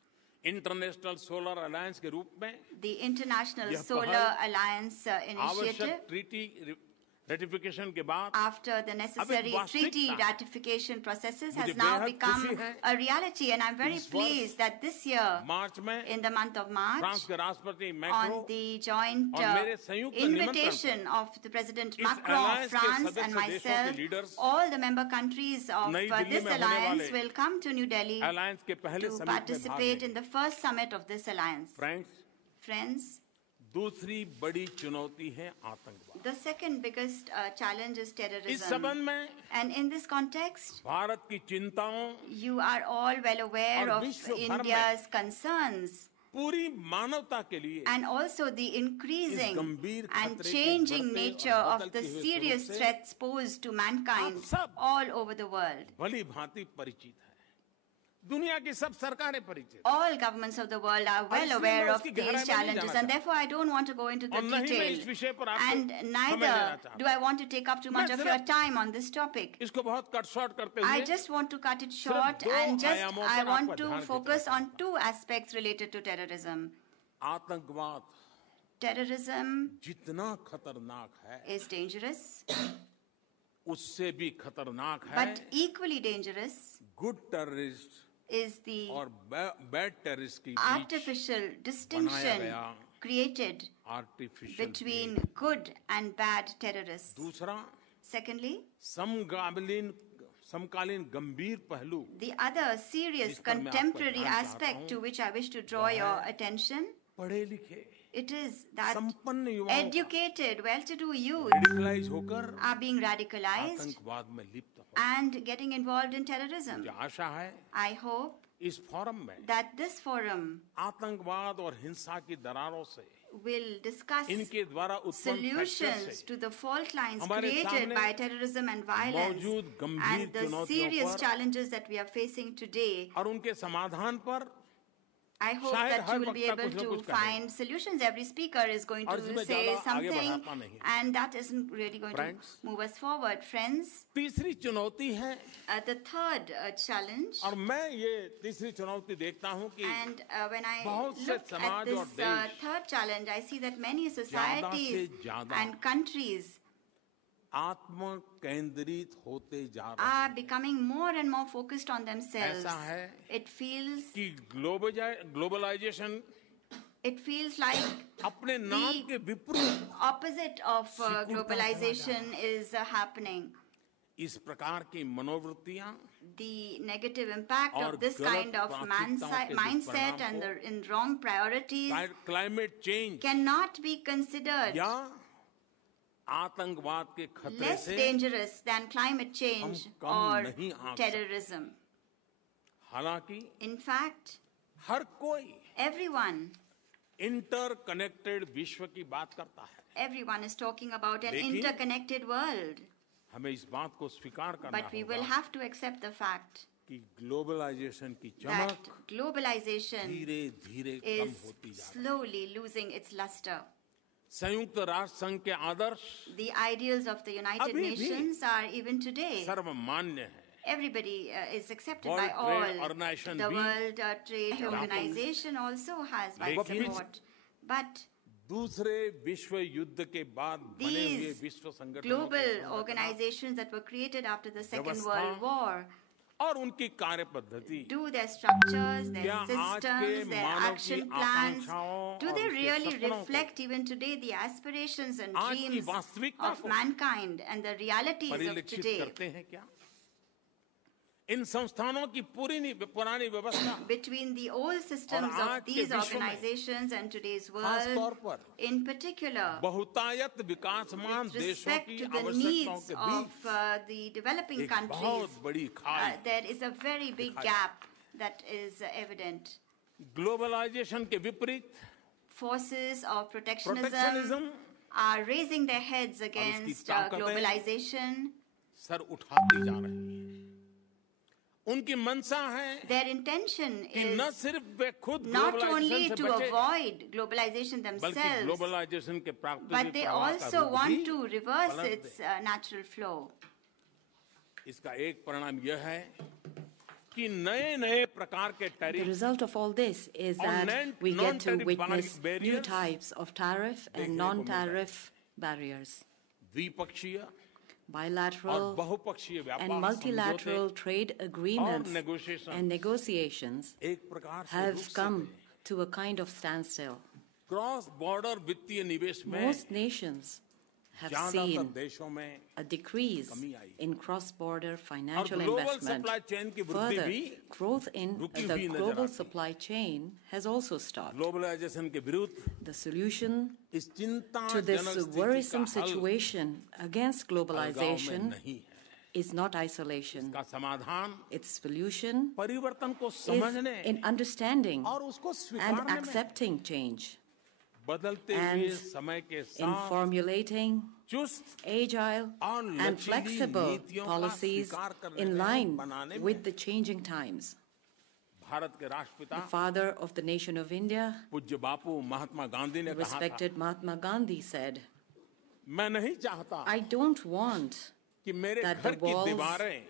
International solar alliance के रूप में The International यह Solar पहल Alliance initiative, आवश्यक ट्रीटी रेटिफिकेशन के बाद after the necessary वास्तविकता treaty ratification processes, has मुझे now बेहद become खुशी है a reality. And I'm very इस वर्ष pleased that this year, मार्च में in the month of March, France के राष्ट्रपति मैक्रो on the joint और मेरे संयुक्त invitation of the President इस Macron of alliance के France and सदस्य देशों के myself, leaders all the member countries of नई दिल्ली this में होने alliance वाले will come to New Delhi alliance के पहले to समिट में भाग participate in लेंगे। the first summit of this alliance. Friends, दूसरी बड़ी चुनौती है आतंकवाद the second biggest challenge is इस terrorism. संबंध में And in this context, Bharat की चिंताओं you are all well aware और of विश्व भर में India's concerns पूरी मानवता के लिए and also the increasing गंभीर and खतरे के changing बढ़ते nature और of the बदलते हुए serious स्वरूप से threats posed to mankind आप सब all over the world. भली भांति परिचित है, दुनिया की सब सरकारें परिचित हैं। All governments of the world are well इसलिए aware मैं of उसकी गहराई these में नहीं challenges, जाना and therefore I don't want to go into the और न ही मैं इस detail. विषय पर आपको And समय neither देना चाहता do I want to take up too much मैं of सिर्फ your time on this topic. इसको बहुत कट शॉर्ट करते I हुए just want to cut it short दो and just आयामों I पर want आपका to ध्यान focus खींचना on two aspects related to terrorism. आतंकवाद Terrorism जितना खतरनाक है is dangerous, उससे भी खतरनाक है but equally dangerous good terrorist is the और बैड टेररिस्ट की artificial distinction गया created artificial between good and bad terrorists. दूसरा Secondly, समकालीन गंभीर पहलू the other serious जिस पर मैं आपका contemporary ध्यान चाहता aspect हूं, to which I wish to draw your attention, पढ़े लिखे it is that संपन्न युवाओं educated, well-to-do youth रेडिकलाइज होकर are being radicalized आतंकवाद में लिप्त हो and getting involved in terrorism. मुझे आशा है I hope इस फोरम में that this forum आतंकवाद और हिंसा की दरारों से will discuss इनके द्वारा उत्पन्न फैक्टर solutions से to the fault lines हमारे created सामने by terrorism and violence मौजूद गंभीर and the चुनौतियों serious पर challenges that we are facing today. और उनके समाधान पर I hope शायद that her you will be वक्ता able कुछ न to कुछ कहेगा। find solutions. Every speaker is going और to इसमें say ज़्यादा आगे something, बढ़ाता नहीं। and that isn't really going Friends, to move us forward. Friends, तीसरी चुनौती है the third challenge, और मैं ये तीसरी चुनौती देखता हूं कि and when I बहुत से look at समाज this और देश third challenge, I see that many societies ज़्यादा and countries आत्म केंद्रित होते जा रहे are हैं becoming more and more focused on themselves. ऐसा है It feels कि ग्लोबलाइजेशन like अपने नाम के विपरीत opposite of globalization is happening. इस प्रकार की मनोवृत्तियां The negative impact और of this गलत kind of प्राथमिकताओं के mindset दुष्परिणाम and को in wrong priorities climate change cannot be considered या आतंकवाद के खतरे less से dangerous than climate change come or नहीं आंक terrorism. हालांकि In fact, हर कोई everyone इंटरकनेक्टेड विश्व की बात करता है is talking about an लेकिन interconnected world. हमें इस बात को स्वीकार करना But we will होगा have to accept the fact कि ग्लोबलाइजेशन की that चमक globalization धीरे धीरे कम is होती जा रही है slowly losing its luster. संयुक्त राष्ट्र संघ के आदर्श The ideals of the United अभी भी Nations are even today. सर्वमान्य है Everybody is accepted World by Trade all. Organization The भी World Trade Organization also has wide लेकिन support. But दूसरे विश्व युद्ध के बाद बने हुए these विश्व संगठनों की global संरचना organizations that were created after the Second व्यवस्था World War और उनकी कार्य पद्धति do their structures, their क्या आज के systems, their मानव की action plans, आकांक्षाओं do और they उसके really सपनों को reflect even today the aspirations and आज की dreams वास्तविकता of को mankind and the realities of परिलक्षित today? करते हैं क्या इन संस्थानों की पुरानी व्यवस्था Between the old systems और आज of के these विश्व में organizations and today's खास तौर world, पर in particular, बहुतायत विकासमान with देशों respect की to the आवश्यकताओं needs के of बीच the developing एक countries, बहुत बड़ी खाई there is a very big gap that is evident. Globalisation के विपरीत Forces of protectionism protectionism are raising their heads against ताकतें globalization. सर उठाती जा रही है उनकी मंशा है Their intention कि न is सिर्फ वे खुद not ग्लोबलाइजेशन only से to बचे avoid globalization बल्कि themselves, ग्लोबलाइजेशन के प्राकृतिक but they प्रवाह का also रूप भी want to reverse पलट its दे। natural flow. इसका एक परिणाम यह है कि नए प्रकार के The tariff result of all this is और that we get to non-tariff witness new barriers types of tariff देखने and को non-tariff barriers, द्विपक्षीय और bilateral बहुपक्षीय व्यापार and multilateral समझौते trade agreements and negotiations एक प्रकार से have रुक come सकते to a kind of standstill. Cross border वित्तीय निवेश में Most nations have ज्यादातर seen देशों में a decrease कमी आई। in cross-border और financial global investment. Supply chain की वृद्धि Further, भी growth in रुकी the हुई नजर global आती है। supply chain has also stopped. Globalisation के विरुद्ध The solution इस to चिंताजनक this स्थिति worrisome का हल situation against अलगाव में globalization नहीं है is not isolation. इसका समाधान Its solution परिवर्तन को is समझने in understanding और उसको and स्वीकारने में accepting change, बदलते and हुए समय के in साथ formulating चुस्त agile और and लचीली flexible नीतियों का policies स्वीकार करने in में, line बनाने with में the changing times. भारत के राष्ट्रपिता The father of the nation of India, पूज्य बापू महात्मा गांधी ने कहा था, respected Mahatma Gandhi, said, मैं नहीं चाहता I don't want कि मेरे that घर the की walls दीवारें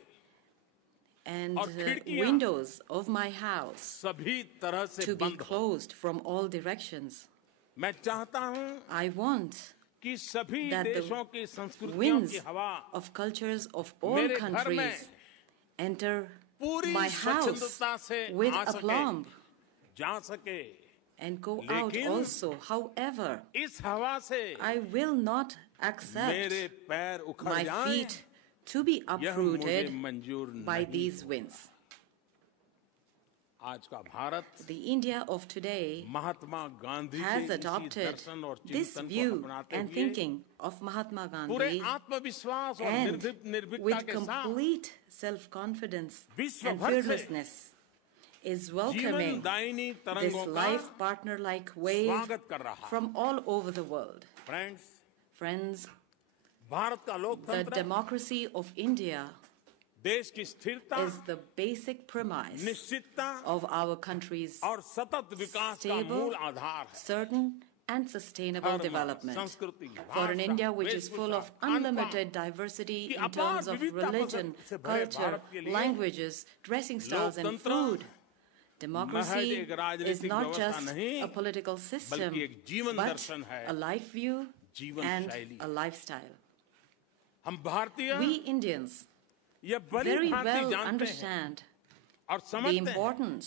and और खिड़कियां windows of my house सभी तरह से to be बंद हो। closed from all directions. मैं चाहता हूं I want कि सभी that the देशों की संस्कृतियों winds की हवा of cultures of all मेरे घर में countries enter पूरी my house स्वच्छंदता से with आ सके, aplomb जा सके। and go out लेकिन also. However, इस हवा से I will not accept मेरे पैर उखड़ my जाएं, feet to be यह मुझे uprooted मंजूर by नहीं। these winds. आज का Bharat The India of today Mahatma Gandhi has के इसी adopted दर्शन और this चिंतन को view अपनाते and हुए thinking of Mahatma पूरे Gandhi आत्मविश्वास और and निर्भीकता with के साथ complete self-confidence विश्व and भर से fearlessness is welcoming जीवनदायिनी this तरंगों का life partner-like wave स्वागत कर रहा है। from all over the world. Friends, Friends, Bharat का the लोकतंत्र democracy of India देश की स्थिरता, is the basic premise निश्चितता of our country's और सतत विकास का stable, मूल आधार है। certain and sustainable धर्म, development. संस्कृति, For an भाषा, India which is full वेशभूषा, of खान-पान unlimited diversity की in अपार terms of विविधता religion, से भरे culture, भारत के लिए languages, dressing styles and लोकतंत्र food, democracy महज एक राजनीतिक is not व्यवस्था just नहीं, a political system, बल्कि एक जीवन but दर्शन है, a life view जीवन and शैली। a lifestyle. हम भारतीय We Indians यह बड़ी very भांति well जानते हैं understand और the समझते हैं importance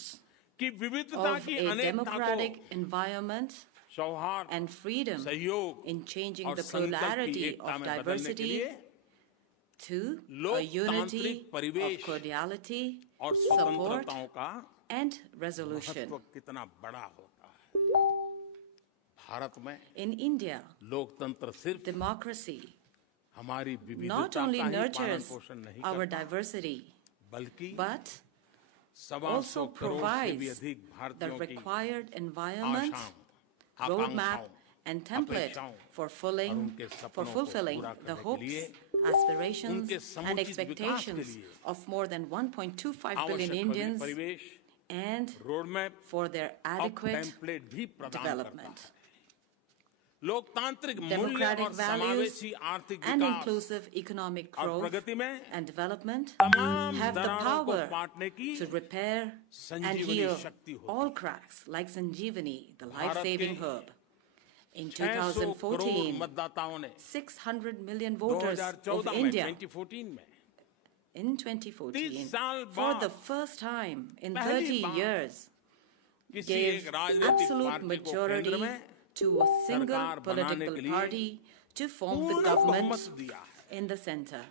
कि विविधता of की a अनेकता को democratic environment सौहार्द, and freedom सहयोग in changing और the संकल्प की plurality एकता of में बदलने के diversity लिए to a लोकतांत्रिक unity of परिवेश cordiality, और support, स्वतंत्रताओं का and resolution. महत्व कितना बड़ा होता है। भारत में In India, लोकतंत्र सिर्फ democracy हमारी not विविधता only का ही पालन nurtures पोषण नहीं our करता, diversity, बल्कि but 125 also करोड़ से भी provides अधिक the भारतीयों की required environment, आशाओं, roadmap, आकांक्षाओं and template अपेक्षाओं for और उनके सपनों को fulfilling पूरा the करने के hopes, लिए aspirations, उनके समुचित and विकास के expectations लिए of more than 1.25 billion आवश्यक Indians परिवेश, and रोडमैप for their और adequate टेम्पलेट भी प्रदान करता development. है। लोकतांत्रिक मूल्य Democratic और values समावेशी आर्थिक and विकास inclusive economic और growth प्रगति में and development तमाम have the दरारों को power पाटने की to repair and Sanjeevani heal शक्ति होती all है। cracks like Sanjeevani, the Bharat life-saving के herb. In 600 करोड़ 2014, मतदाताओं ने 600 million voters of 2014 में India 2014 में in 2014, 30 साल for बाद the first time in पहली 30 बार years, किसी gave एक राजनीतिक absolute पार्टी को majority केंद्र में to a single सरकार बनाने political के लिए party to form the पूर्ण government बहुमत दिया है। in the center.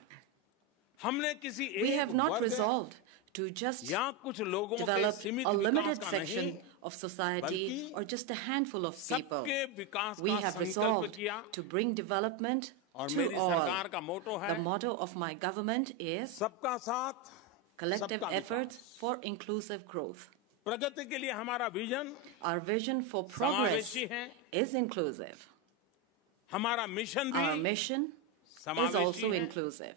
हमने किसी We एक have not वर्ग resolved to just या कुछ लोगों के develop सीमित a विकास limited का section नहीं, of society बल्कि or just a handful of people. सबके विकास We का have संकल्प resolved किया to bring development और to मेरी all. सरकार का मोटो है The motto of my government is सबका साथ, collective सबका efforts Vikas. for inclusive growth. प्रगति के लिए हमारा vision Our vision for progress समावेशी है, is inclusive. हमारा मिशन भी Our mission is समावेशी also है। inclusive.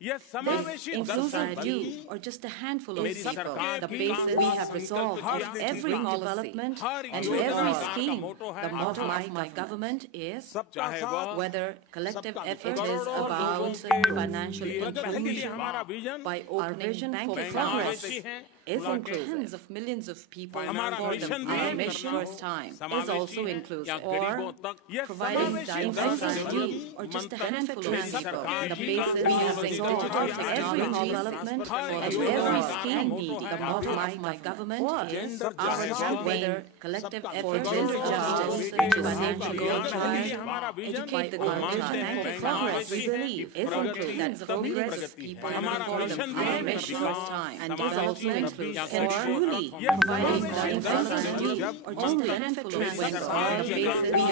यह This समावेशी includes दर्शन you बल्कि or just a handful of मेरी people. सरकार The की basis we have संकल्प resolved हर of every नीति, development हर and योजना every का scheme. मोटो है, The motto Aadhaar. of my government is सबका साथ, whether collective सबका effort विकास। is करोड़ों about लोगों के financial प्रगति के लिए inclusion हमारा vision by opening vision for banking progress समावेशी है, is खुला के inclusive. Tens of millions of people हमारा for मिशन them. भी Our करना mission हो, first time is समावेशी also है, inclusive. या Or गरीबों तक यह providing समावेशी diversity Darshan or just a मंत्र handful of मेरी people. सरकार The की basis we have संस्कृति resolved को of हर every योजना development हर and योजना every का scheme मोटो है, the motto Aadhaar. of my government is चाहे whether collective सबका effort करोड़ों is आदमी justice के to financial प्रगति के लिए child, हमारा विजन educate the और मानते girl हैं child. कि Progress we समावेशी है, believe is Pragati inclusive. Tens of millions of प्रगति है। people हमारा for them. मिशन Our भी mission करना first time and is समावेशी also Darshan include can truly provide diversity or just a handful of when all bases every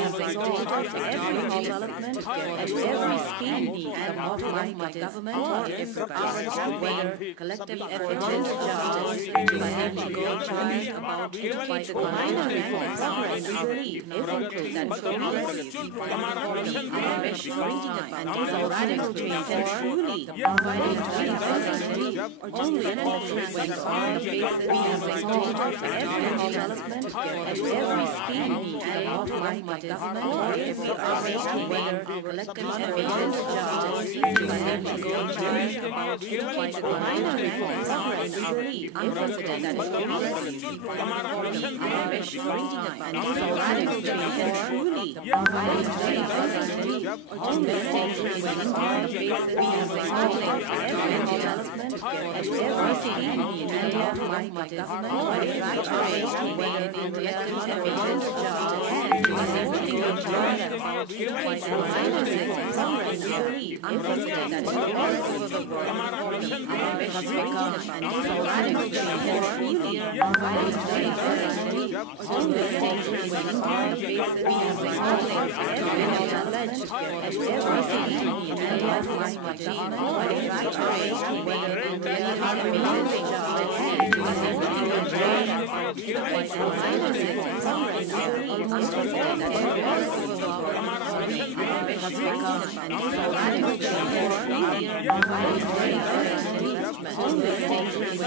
development and every scheme and not by government or everybody, whether collective effort is justice to have legal time about by the community for progress. We believe this includes that progress and is a radical change and truly providing diversity only when all bases every development and every scheme and not by government or everybody, whether collective effort is justice to have legal time about by the community for progress. We believe unprecedented progress our mission and is a radical change and truly providing diversity only when all bases every development and every scheme and not by government or everybody, whether collective effort is justice to have legal time about by the community for progress. We believe unprecedented progress over the world our mission and is a radical change and truly providing diversity only when all bases every development and every scheme and not by government or everybody, whether collective effort is justice to have legal time about by the community for progress. We believe unprecedented progress over the world our mission and is a radical change and truly providing diversity only when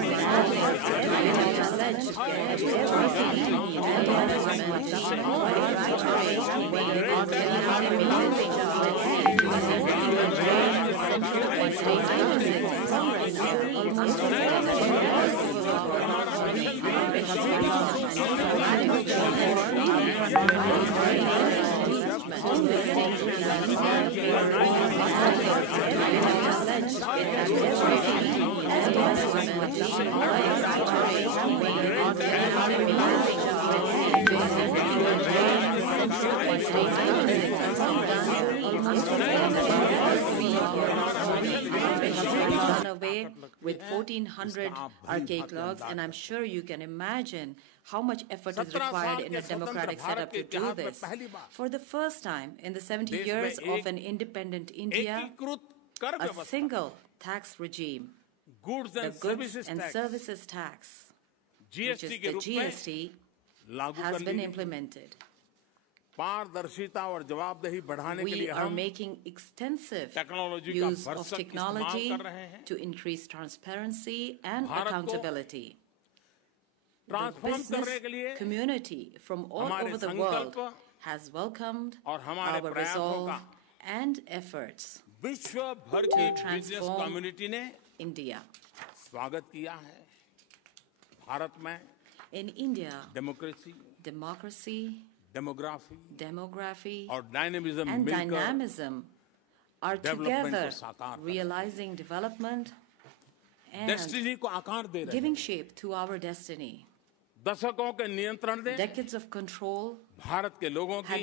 all bases every development and every scheme and not by government or everybody, whether collective effort is justice to have legal time central by state government for progress. We believe unprecedented progress over the world our mission and is a radical change and truly providing diversity only when all bases every development and every scheme and not by government or everybody, whether collective effort is justice to have legal time central by state government for progress. Done away with 1,400 archaic laws, and I'm sure you can imagine how much effort is required in a democratic setup to do this. For the first time in the 70 years of an independent India, a single tax regime, the goods and services tax, which is the GST, has been implemented. We are making extensive use of technology to increase transparency and accountability. The business community from all over the world has welcomed our resolve and efforts to transform India. In India, democracy, demography, and dynamism are together realizing development and giving shape to our destiny. Decades of control had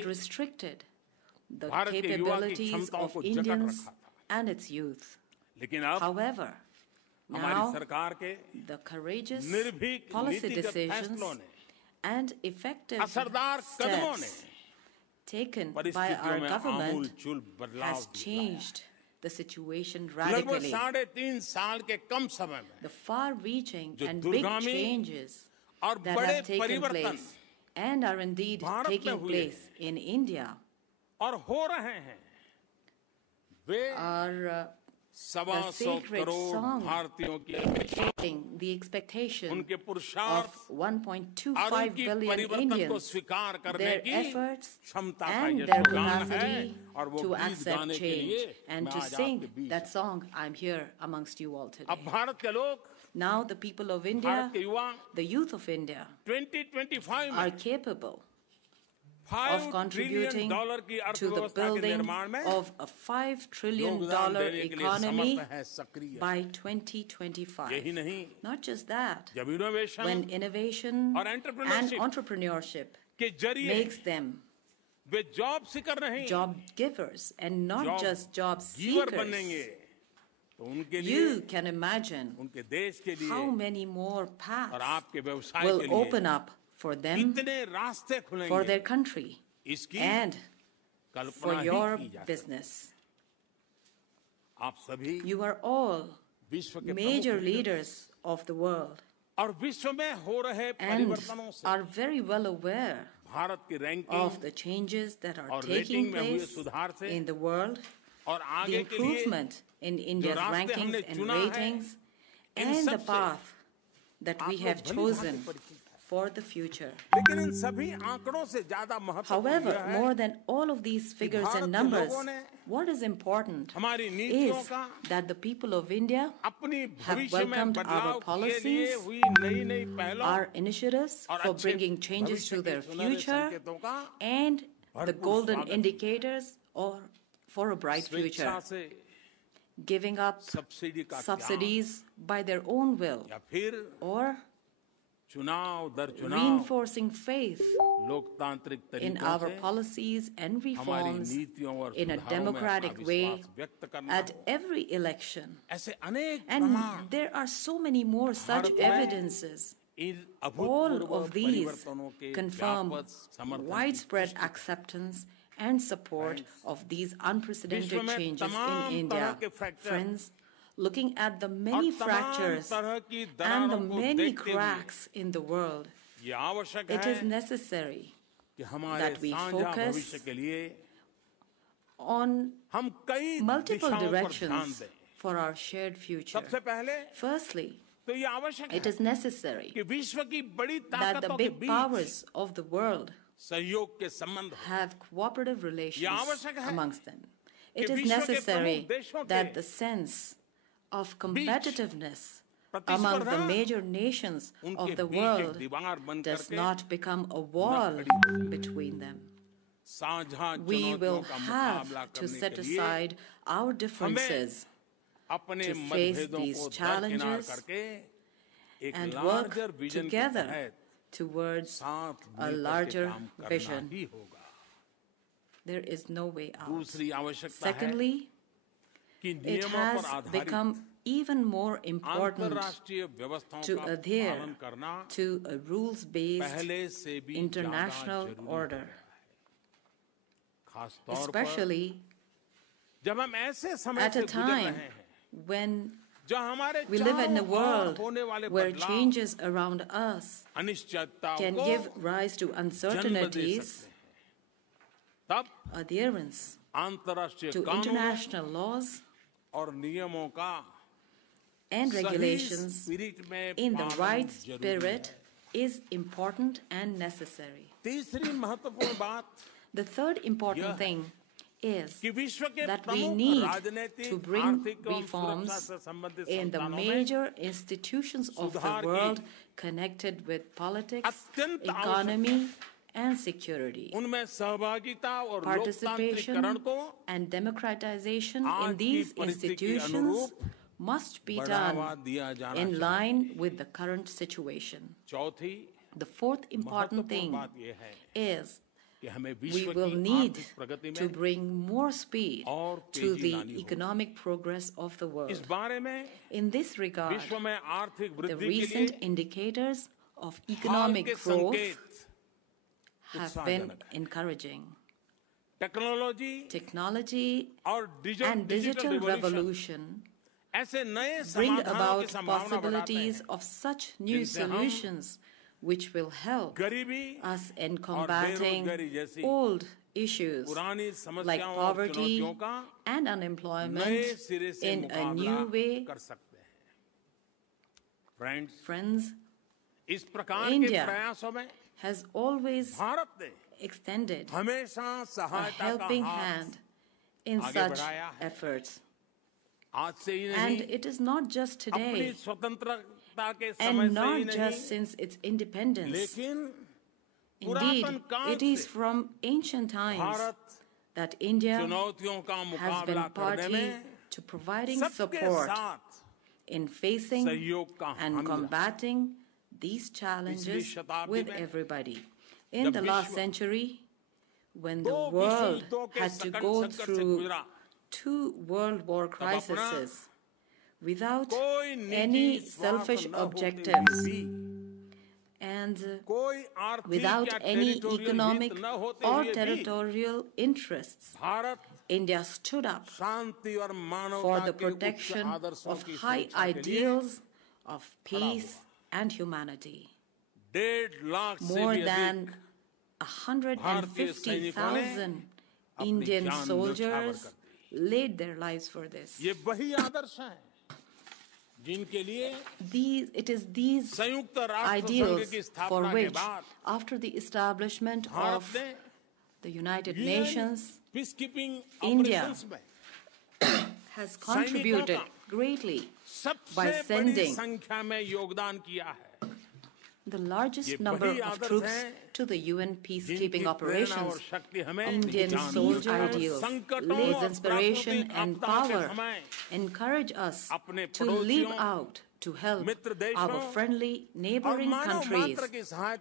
restricted the capabilities of Indians and its youth. However, now the courageous policy decisions and effective steps taken by our government has changed the situation radically. The far-reaching and big changes that have taken place and are indeed taking place in India are the sacred song reflecting the expectation of 1.25 billion Indians, their efforts and their capacity to accept change and to sing that song, I'm here amongst you all today. Now the people of India, the youth of India, are capable of contributing to the building of a $5 trillion economy by 2025. Not just that, when innovation and entrepreneurship makes them job givers and not just job seekers, You can imagine उनके देश के लिए how many more और paths आपके व्यवसाय will के लिए open up for them, कितने रास्ते for their खुलेंगे country, इसकी and for Kalpana he your की जा सकती business. है। आप सभी You are all विश्व के major प्रमुख leaders of the world और विश्व में हो रहे and परिवर्तनों से are very well aware Bharat की ranking of the changes that are और taking रेटिंग में हुए place सुधार से in the world, और the आगे के लिए improvement in India's रास्ते rankings हमने and चुना है, ratings, इन and the सब से path that we आप have लोग भली chosen भांति परिचित हैं। for the future. लेकिन इन सभी आंकड़ों से ज्यादा महत्वपूर्ण However, यह है more than all of these figures Bharat and के numbers, लोगों ने what is important हमारी नीतियों is का that the people of India अपनी have भविष्य में welcomed बदलाव our के लिए policies, हुई नई पहलों our initiatives और for अच्छे bringing changes भविष्य to के their सुनहरे future, संकेतों का and the भरपूर golden स्वागत है। indicators or for a bright future, स्वेच्छा से giving up सब्सिडी का subsidies by their own will, त्याग या फिर or चुनाव दर चुनाव reinforcing faith लोकतांत्रिक in तरीकों our से policies and हमारी reforms नीतियों और in a सुधारों में अपना democratic way विश्वास व्यक्त करना at हो। every election. ऐसे अनेक And प्रमाण there are so many more such Bharat में evidences. इन All अभूतपूर्व of these परिवर्तनों के confirm व्यापक समर्थन की widespread पुष्टि acceptance and support of these unprecedented विश्व में changes तमाम in तरह India. के fracture Friends, looking at the और many तमाम fractures तरह की and the दरारों को many देखते हुए cracks in the world, ये आवश्यक it है is necessary कि हमारे that we साझा focus भविष्य के लिए on हम कई multiple दिशाओं पर ध्यान directions दें। for our shared future. सबसे पहले Firstly, तो ये आवश्यक it है is necessary कि विश्व की बड़ी that the ताकतों के big beach powers of the world सहयोग के संबंध हो। have cooperative relations आवश्यक है amongst them. It कि is विश्व के necessary प्रमुख देशों that के the sense of competitiveness प्रतिस्पर्धा among the major nations उनके of the बीच एक world दीवार बन does करके not become a wall between them. साझा We चुनौतियों will का have मुकाबला to करने set के लिए aside our differences अपने to face मतभेदों these को दरकिनार challenges करके एक and work लार्जर विजन के together तहत towards साथ a मिलकर के larger काम करना vision. ही होगा। There is no way out. दूसरी आवश्यकता है Secondly, कि it नियमों पर has आधारित become even more important अंतर्राष्ट्रीय व्यवस्थाओं to का adhere पालन करना to a rules-based पहले से भी international ज़्यादा जरूरी order, हो गया है। खास तौर पर especially जब हम ऐसे समय at से a गुजर time रहे हैं when जो हमारे we live in a चारों ओर world होने वाले where बदलाव changes around us अनिश्चितताओं can को give rise to जन्म दे uncertainties, सकते हैं। तब adherence अंतर्राष्ट्रीय to कानून international laws और नियमों का and सही regulations स्पिरिट में in the पालन right जरूरी spirit है। is important and necessary. तीसरी महत्वपूर्ण बात The third important thing is कि विश्व के that we प्रमुख need राजनीतिक to bring आर्थिक एवं reforms सुरक्षा से संबंधित in the संस्थानों में major institutions of the सुधार की world connected with politics, अत्यंत economy, and security. उनमें सहभागिता और Participation लोकतांत्रिकरण को and democratization आज in की these परिस्थिति के institutions अनुरूप must be बढ़ावा done दिया जाना in चाहिए। line with the current situation. चौथी The fourth important महत्वपूर्ण thing बात यह है is कि हमें we विश्व will की need आर्थिक प्रगति to में bring more speed और to तेजी the लानी होगी। economic progress of the इस world. बारे में In this regard, विश्व में आर्थिक the वृद्धि के recent लिए indicators of हाल economic के growth संकेत have been उत्साहजनक है। encouraging. टेक्नोलॉजी Technology और and digital revolution revolution ऐसे नए bring समाधानों की about संभावना बढ़ाते possibilities हैं of such new जिनसे हम solutions which will help गरीबी us in और combating बेरोजगारी जैसी old issues पुरानी like समस्याओं और poverty चुनौतियों का and नए unemployment सिरे से in a मुकाबला new way. कर सकते हैं। फ्रेंड्स, Friends, इस प्रकार के India प्रयासों में has always भारत ने extended हमेशा a सहायता का helping हाथ hand in आगे such बढ़ाया है। efforts. आज से ही And नहीं it is not just अपनी today स्वतंत्रता के समय and से ही not नहीं just since its independence. लेकिन Indeed, पुरातन काल it is से from ancient times Bharat that India चुनौतियों का has been मुकाबला करने party में to providing सबके support साथ in facing सहयोग का and हामी रहा। combating these challenges शताब्दी with में everybody. In जब the last विश्व century, when the दो world विश्व युद्धों के had to संकट go संकट से through गुजरा, 2 world war crises, without any selfish objectives and without any economic or territorial interests, India stood up for the protection of high ideals of peace and humanity. More than 150,000 Indian soldiers laid their lives for this. It is these ideals for which, after the establishment of the United Nations, India has contributed greatly by sending the largest number of troops to the UN peacekeeping operations. Indian soldiers' ideals, lays inspiration and power, encourage us to leap out to help our friendly neighboring countries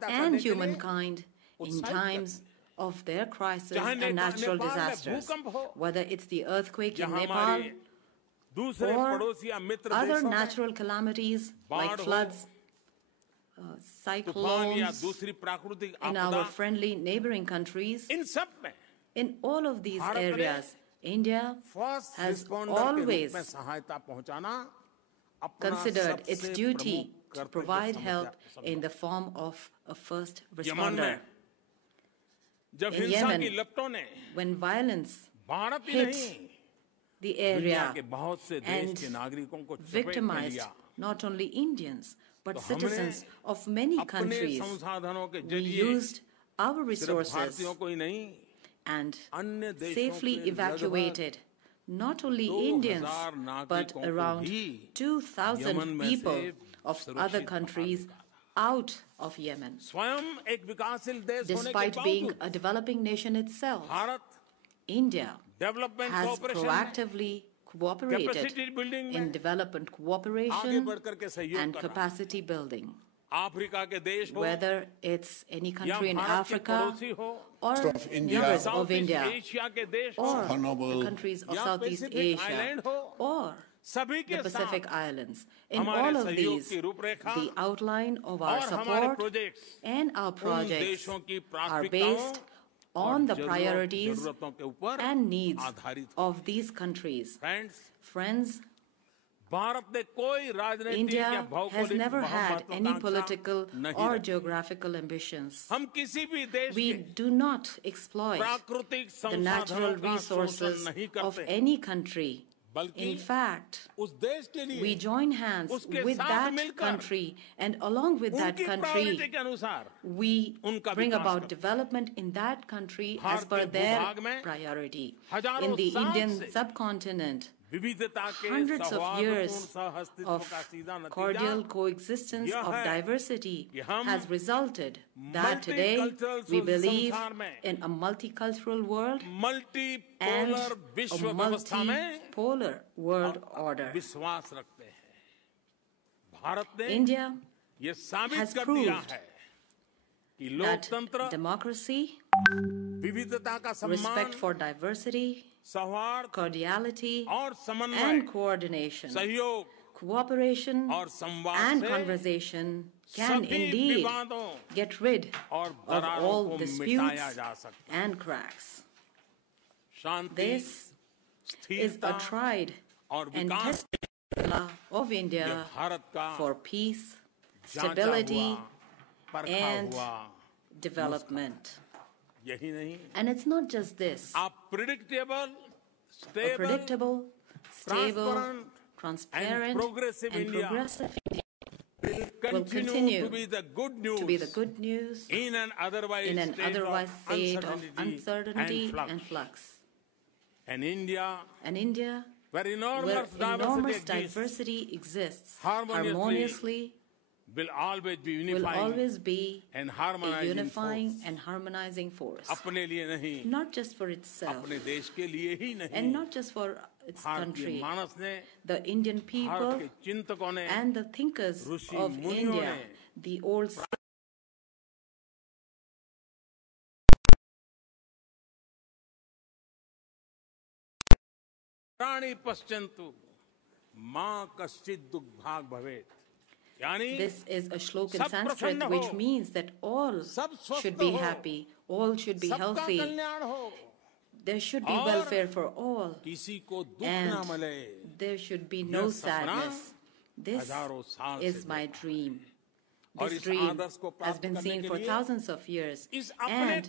and humankind in times of their crisis and natural disasters, whether it's the earthquake in Nepal or other natural calamities like floods, cyclones in our friendly neighboring countries. In all of these areas, India has always considered its duty to provide help in the form of a first responder. In Yemen, when violence hit the area and victimized not only Indians, but citizens of many countries, we used our resources and safely evacuated not only Indians, but around 2,000 people of other countries out of Yemen. Despite being a developing nation itself, India has proactively cooperated in development cooperation and capacity building. Whether it's any country in Africa or neighbors of India or the countries of Southeast Asia or the Pacific Islands. In all of these, the outline of our support and our projects are based on the priorities and needs of these countries. Friends, India has never had any political or geographical ambitions. We do not exploit the natural resources of any country. In fact, we join hands with that country, and along with that country, we bring about development in that country as per their priority. In the Indian subcontinent, hundreds of years of cordial coexistence of diversity has resulted that today we believe in a multicultural world and a multipolar world order. India has proved that democracy, respect for diversity, cordiality and coordination, cooperation and conversation can indeed get rid of all disputes and cracks. This is a tried and tested formula of India for peace, stability, and development. And it's not just this. A predictable, stable, transparent, and progressive India will continue to be the good news in an otherwise state of uncertainty and flux. And India, where enormous diversity exists harmoniously, will always be a unifying and harmonizing force, not just for itself and not just for its country. The Indian people and the thinkers of India, the old मां कश्चित दुर्भाग भवेत. This is a shloka in Sanskrit, which means that all should be happy, all should be healthy, there should be welfare for all, and there should be no sadness. This is my dream. This dream has been seen for thousands of years, and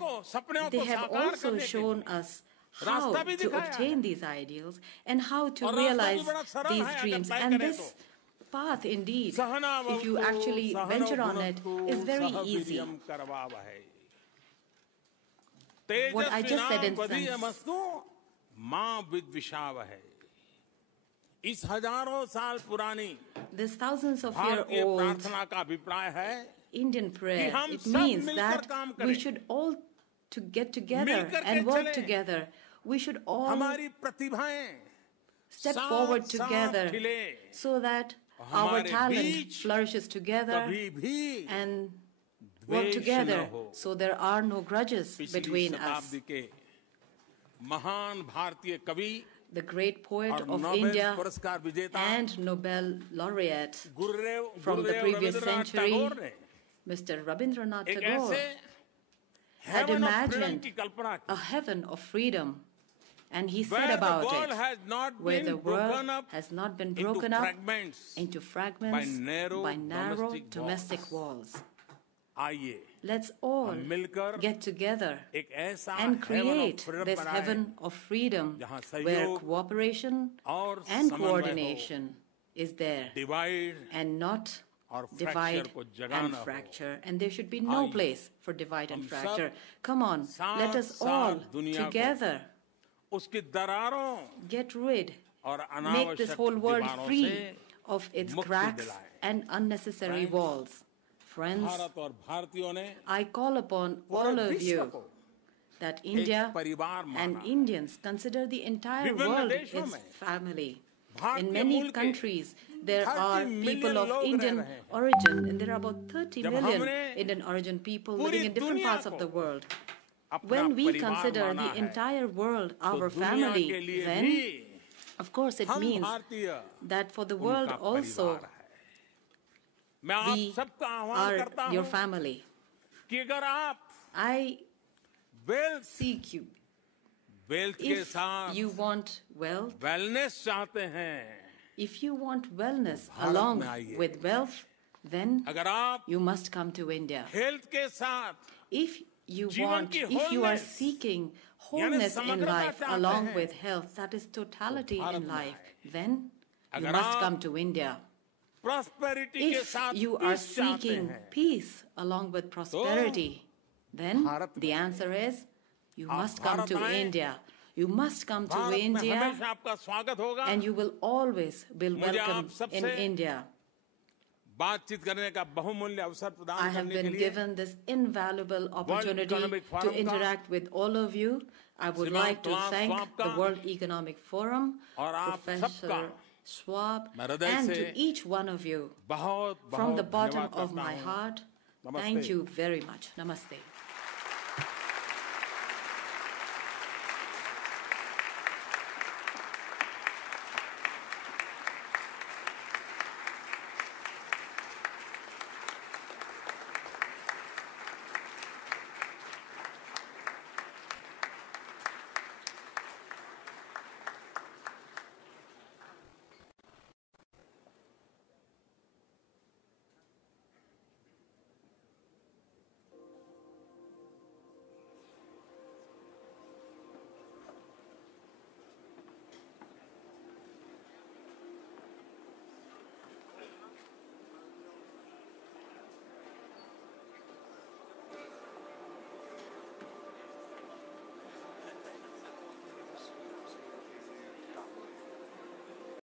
they have also shown us how to obtain these ideals and how to realize these dreams. And this path, indeed, if you actually venture on it, is very easy. What I just said in sense. This thousands of year old Indian prayer, it means that we should all to get together and work together. We should all step forward together so that our talent flourishes together and work together so there are no grudges between us. The great poet of India and Nobel laureate from the previous century, Mr. Rabindranath Tagore, had imagined a heaven of freedom. And he said about it, where the world has not been broken up into fragments by narrow domestic walls. Let's all get together and create this heaven of freedom where cooperation and coordination is there and not divide and fracture. And there should be no place for divide and fracture. Come on, let us all together get rid, make this whole world free of its cracks and unnecessary walls. Friends, I call upon all of you that India and Indians consider the entire world its family. In many countries, there are people of Indian origin, and there are about 30 million Indian origin people living in different parts of the world. When we consider the entire world our family, then, of course, it means that for the world also, we are your family. I seek you. If you want wealth, if you want wellness along with wealth, then you must come to India. If you are seeking wholeness in life along with health, that is totality in life, then you must come to India. If you are seeking peace along with prosperity, then the answer is you must come to India. You must come to India, and you will always be welcome in India. I have been given this invaluable opportunity to interact with all of you. I would like to thank the World Economic Forum, Professor Schwab, and to each one of you from the bottom of my heart. Thank you very much. Namaste.